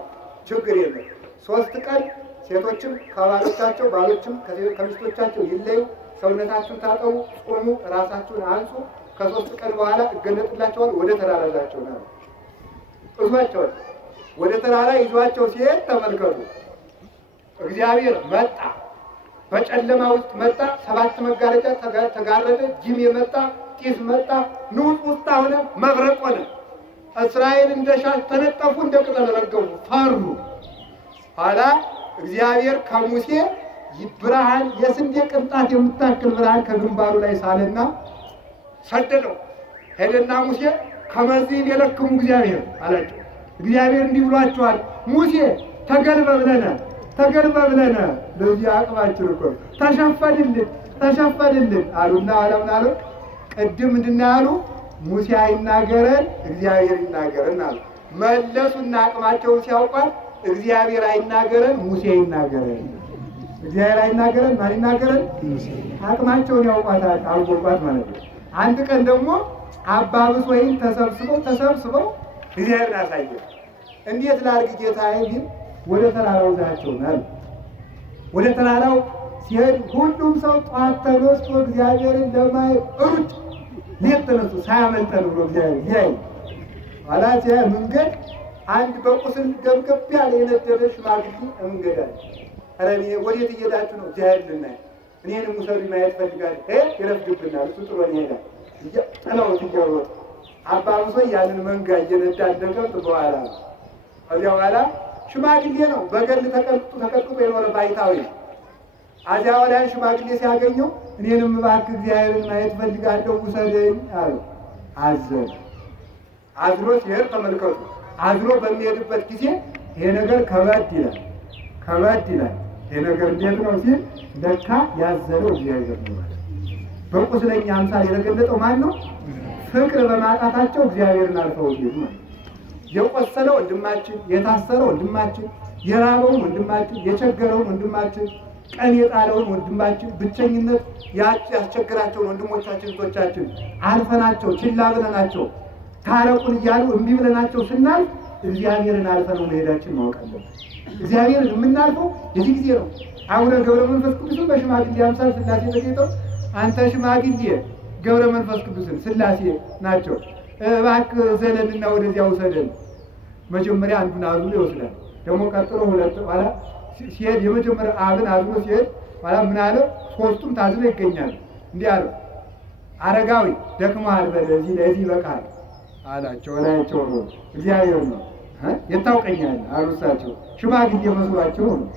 ችግር የለም። 3 ቀን ሴቶችም ከባሎቻቸው ባሎችም ከሚስቶቻቸው ይለዩ፣ ሰውነታችሁን ታጠቡ፣ ጾሙ፣ ራሳችሁን አንጹ፣ ከ3 ቀን በኋላ እገለጥላቸዋል፣ ወደ ተራራላቸው ነው እዟቸዋል። ወደ ተራራ ይዟቸው ሲሄድ ተመልከቱ፣ እግዚአብሔር መጣ፣ በጨለማ ውስጥ መጣ። 7 መጋረጃ ተጋረደ፣ ጅም የመጣ ጢስ መጣ፣ ንውጥ ውስጥ ሆነ፣ መብረቅ ሆነ። እስራኤል እንደ ሻሽ ተነጠፉ፣ እንደ ቅጠል ረገፉ፣ ፈሩ። ኋላ እግዚአብሔር ከሙሴ ብርሃን የስንዴ ቅንጣት የምታክል ብርሃን ከግንባሩ ላይ ሳለና ሰደደው። ሄደና ሙሴ ከመዚህ የለክሙ እግዚአብሔር አላቸው። እግዚአብሔር እንዲህ ብሏቸዋል፣ ሙሴ ተገልበብለነ ለዚህ አቅማችን እኮ ተሸፈንልን አሉና አለምን አሉ። ቅድም እንድናያሉ ሙሴ አይናገረን እግዚአብሔር ይናገረን አሉ። መለሱና አቅማቸውን ሲያውቋል እግዚአብሔር አይናገረን ሙሴ ይናገረን። እግዚአብሔር አይናገረን ማን ይናገረን? አቅማቸውን ያውቋታል፣ አውቆባት ማለት ነው። አንድ ቀን ደግሞ አባብስ ወይም ተሰብስበው እግዚአብሔርን አሳየ። እንዴት ላድርግ ጌታዬ ቢል ወደ ተራራው ዛቸው ነው። ወደ ተራራው ሲሄድ ሁሉም ሰው ጠዋት ተነስቶ እግዚአብሔርን ለማየት ሩጭ ሌት ተነስቶ ሳያመልጠን ብሎ እግዚአብሔር ያይ ኋላ ሲያ መንገድ አንድ በቁስል ገብገብ ያለ የነደደ ሽማግሌ መንገድ አለ። ኧረ እኔ ወዴት እየሄዳችሁ ነው? እግዚአብሔር ልናይ እኔንም ሙሰሪ ማየት ፈልጋለሁ። ይረፍድብናል፣ እሱ ጥሎን ይሄዳል። ጥለውት እየሮጠ አባብሶ ያንን መንጋ እየነዳ እንደገብ በኋላ ከዚያ በኋላ ሽማግሌ ነው፣ በገል ተቀጥቅጦ የኖረ ባይታዊ። አዚያ በኋላ ሽማግሌ ሲያገኘው እኔንም እባክህ እግዚአብሔርን ማየት ፈልጋለሁ ውሰደኝ አለው። አዝሎ ሲሄድ ተመልከቱ። አዝሎ በሚሄድበት ጊዜ ይሄ ነገር ከበድ ይላል። ይሄ ነገር እንዴት ነው ሲል ለካ ያዘለው እግዚአብሔር ነው። በቁስለኛ አምሳል የተገለጠው ማን ነው? ፍቅር በማጣታቸው እግዚአብሔርን አልፈው ይሄዱ ማለት። የቆሰለው ወንድማችን፣ የታሰረው ወንድማችን፣ የራበውን ወንድማችን፣ የቸገረውን ወንድማችን፣ ቀን የጣለውን ወንድማችን፣ ብቸኝነት ያስቸግራቸውን ወንድሞቻችን እህቶቻችን አልፈናቸው ችላ ብለናቸው ታረቁን እያሉ እምቢ ብለናቸው ስናልፍ እግዚአብሔርን አልፈነው መሄዳችን ማወቅ አለብን። እግዚአብሔርን የምናልፈው የዚህ ጊዜ ነው። አቡነ ገብረ መንፈስ ቅዱስን በሽማግሌ አምሳል ሥላሴ ተገኝተው አንተ ሽማግሌ ገብረ መንፈስ ቅዱስን ሥላሴ ናቸው፣ እባክህ ዘለንና ወደዚያ ውሰደን። መጀመሪያ አንዱን አዝሎ ይወስዳል። ደግሞ ቀጥሎ ሁለት ኋላ ሲሄድ የመጀመሪያ አብን አዝሎ ሲሄድ ኋላ ምን አለ? 3ቱም ታዝሎ ይገኛሉ። እንዲህ አለው፣ አረጋዊ ደክመሃል፣ በለዚህ ለዚህ ይበቃል አላቸው። ላያቸው ነው እግዚአብሔር ነው የታውቀኛል አሉ። እሳቸው ሽማግሌ መስሏቸው ነው።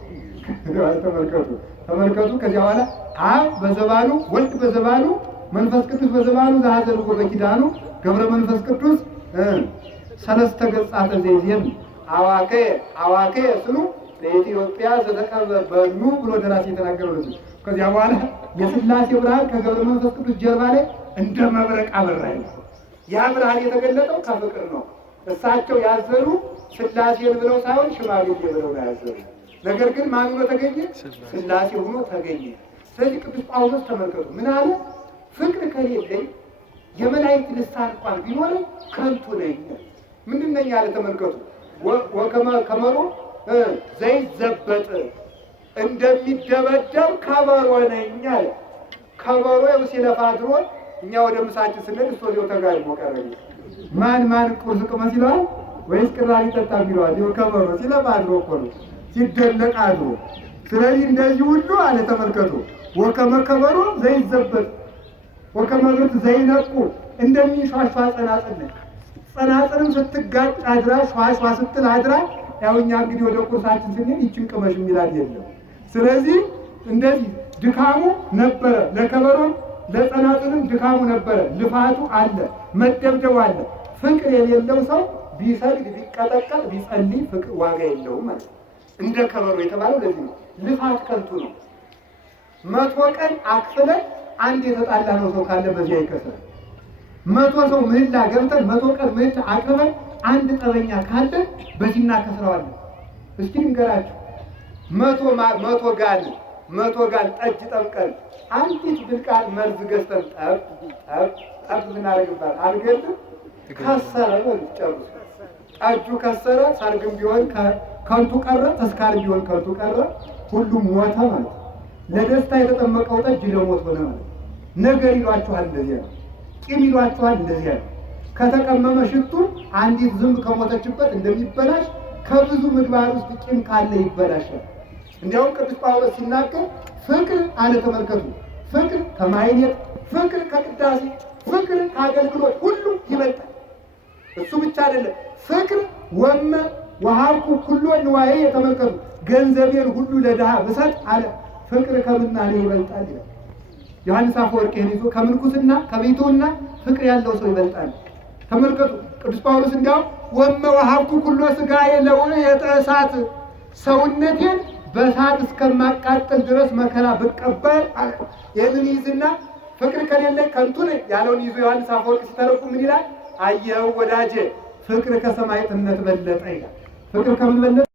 ተመልከቱ። ከዚያ በኋላ አብ በዘባኑ ወልድ በዘባኑ መንፈስ ቅዱስ በዘባኑ ዘሐዘልዎ በኪዳኑ ገብረ መንፈስ ቅዱስ 3 ገጻተ ዘይዜም አዋከ ስሉ ለኢትዮጵያ ዘተቀበሉ ብሎ ደራሲ የተናገረው ነው። ከዚያ በኋላ የሥላሴ ብርሃን ከገብረ መንፈስ ቅዱስ ጀርባ ላይ እንደ መብረቅ አበራ ይላል። ያ ብርሃን የተገለጠው ከፍቅር ነው። እሳቸው ያዘሩ ሥላሴን ብለው ሳይሆን ሽማግሌ ብለው ነው ያዘሩ። ነገር ግን ማን ሆኖ ተገኘ? ሥላሴ ሆኖ ተገኘ። ስለዚህ ቅዱስ ጳውሎስ ተመልከቱ ምን አለ? ፍቅር ከሌለኝ የመላእክት ልሳን እንኳን ቢኖረኝ ከንቱ ነኝ። ምንድን ነኝ ያለ? ተመልከቱ። ከመሮ ዘይዘበጥ እንደሚደበደብ ከበሮ ነኝ አለ። ከበሮ ያው ሲለፋ አድሮ እኛ ወደ ምሳችን ስንሄድ እሱ ወዲያው ተጋድሞ ቀረ። ማን ቁርስ ቅመስ ይለዋል ወይስ ቅራሪ ጠጣ ይለዋል? ይኸው ከበሮ ሲለፋ አድሮ እኮ ነው ሲደለቅ አድሮ። ስለዚህ እንደዚህ ሁሉ አለ ተመልከቱ። ወከመ ከበሮ ዘይዘበጥ ወከመ ብርት ዘይነቁ እንደሚሿሿ ጸናጽልም ስትጋጭ አድራ ሿሿ ስትል አድራ። ያው እኛ እንግዲህ ወደ ቁርሳችን ስንሄድ ይችን ቅመሽ የሚላት የለም። ስለዚህ እንደዚህ ድካሙ ነበረ። ለከበሮም ለጸናጽልም ድካሙ ነበረ። ልፋቱ አለ፣ መደብደቡ አለ። ፍቅር የሌለው ሰው ቢሰግድ ቢቀጠቀጥ ቢጸልይ ፍቅር ዋጋ የለውም ማለት ነው። እንደ ከበሮ የተባለው ለዚህ ነው። ልፋት ከንቱ ነው። 100 ቀን አክፍለን አንድ የተጣላ ነው ሰው ካለ በዚያ ይከስራል። 100 ሰው ምህላ ገብተን 100 ቀን ምህላ አቅርበን አንድ ጠበኛ ካለ በዚህ እናከስረዋለን። እስኪ ንገራችሁ 100 ጋን ጠጅ ጠምቀን አንዲት ብልቃጥ መርዝ ገዝተን ጠብ ምናደርግባት አድርገን ከሰረ ጨርሱ። ጠጁ ከሰረ፣ ሰርግም ቢሆን ከንቱ ቀረ፣ ተስካርም ቢሆን ከንቱ ቀረ፣ ሁሉም ሞተ ማለት ነው። ለደስታ የተጠመቀው ጠጅ ለሞት ሆነ ማለት ነው። ነገር ይሏችኋል እንደዚያ ነው። ቂም ይሏችኋል እንደዚያ ነው። ከተቀመመ ሽቱ አንዲት ዝንብ ከሞተችበት እንደሚበላሽ ከብዙ ምግባር ውስጥ ቂም ካለ ይበላሻል። እንዲያውም ቅዱስ ጳውሎስ ሲናገር ፍቅር አለ፣ ተመልከቱ፣ ፍቅር ከማይሌት፣ ፍቅር ከቅዳሴ፣ ፍቅር ከአገልግሎት ሁሉ ይበልጣል። እሱ ብቻ አይደለም፣ ፍቅር ወመ ወሀብኩ ኩሎ ንዋዬ፣ የተመልከቱ፣ ገንዘቤን ሁሉ ለድሃ ብሰጥ አለ፣ ፍቅር ከምናኔ ይበልጣል ይላል ዮሐንስ አፈወርቅ። ይህን ይዞ ከምንኩስና ከቤቱና ፍቅር ያለው ሰው ይበልጣል። ተመልከቱ ቅዱስ ጳውሎስ እንዲያውም ወመ ወሀብኩ ኩሎ ሥጋዬ ለውእየተ እሳት፣ ሰውነቴን በእሳት እስከማቃጠል ድረስ መከራ ብቀበል አለ። ይህንን ይዝና ፍቅር ከሌለ ከንቱ ነኝ ያለውን ይዞ ዮሐንስ አፈወርቅ ሲተረጉም ምን ይላል? አየኸው ወዳጄ ፍቅር ከሰማዕትነት በለጠ ይላል። ፍቅር ከምን በለጠ?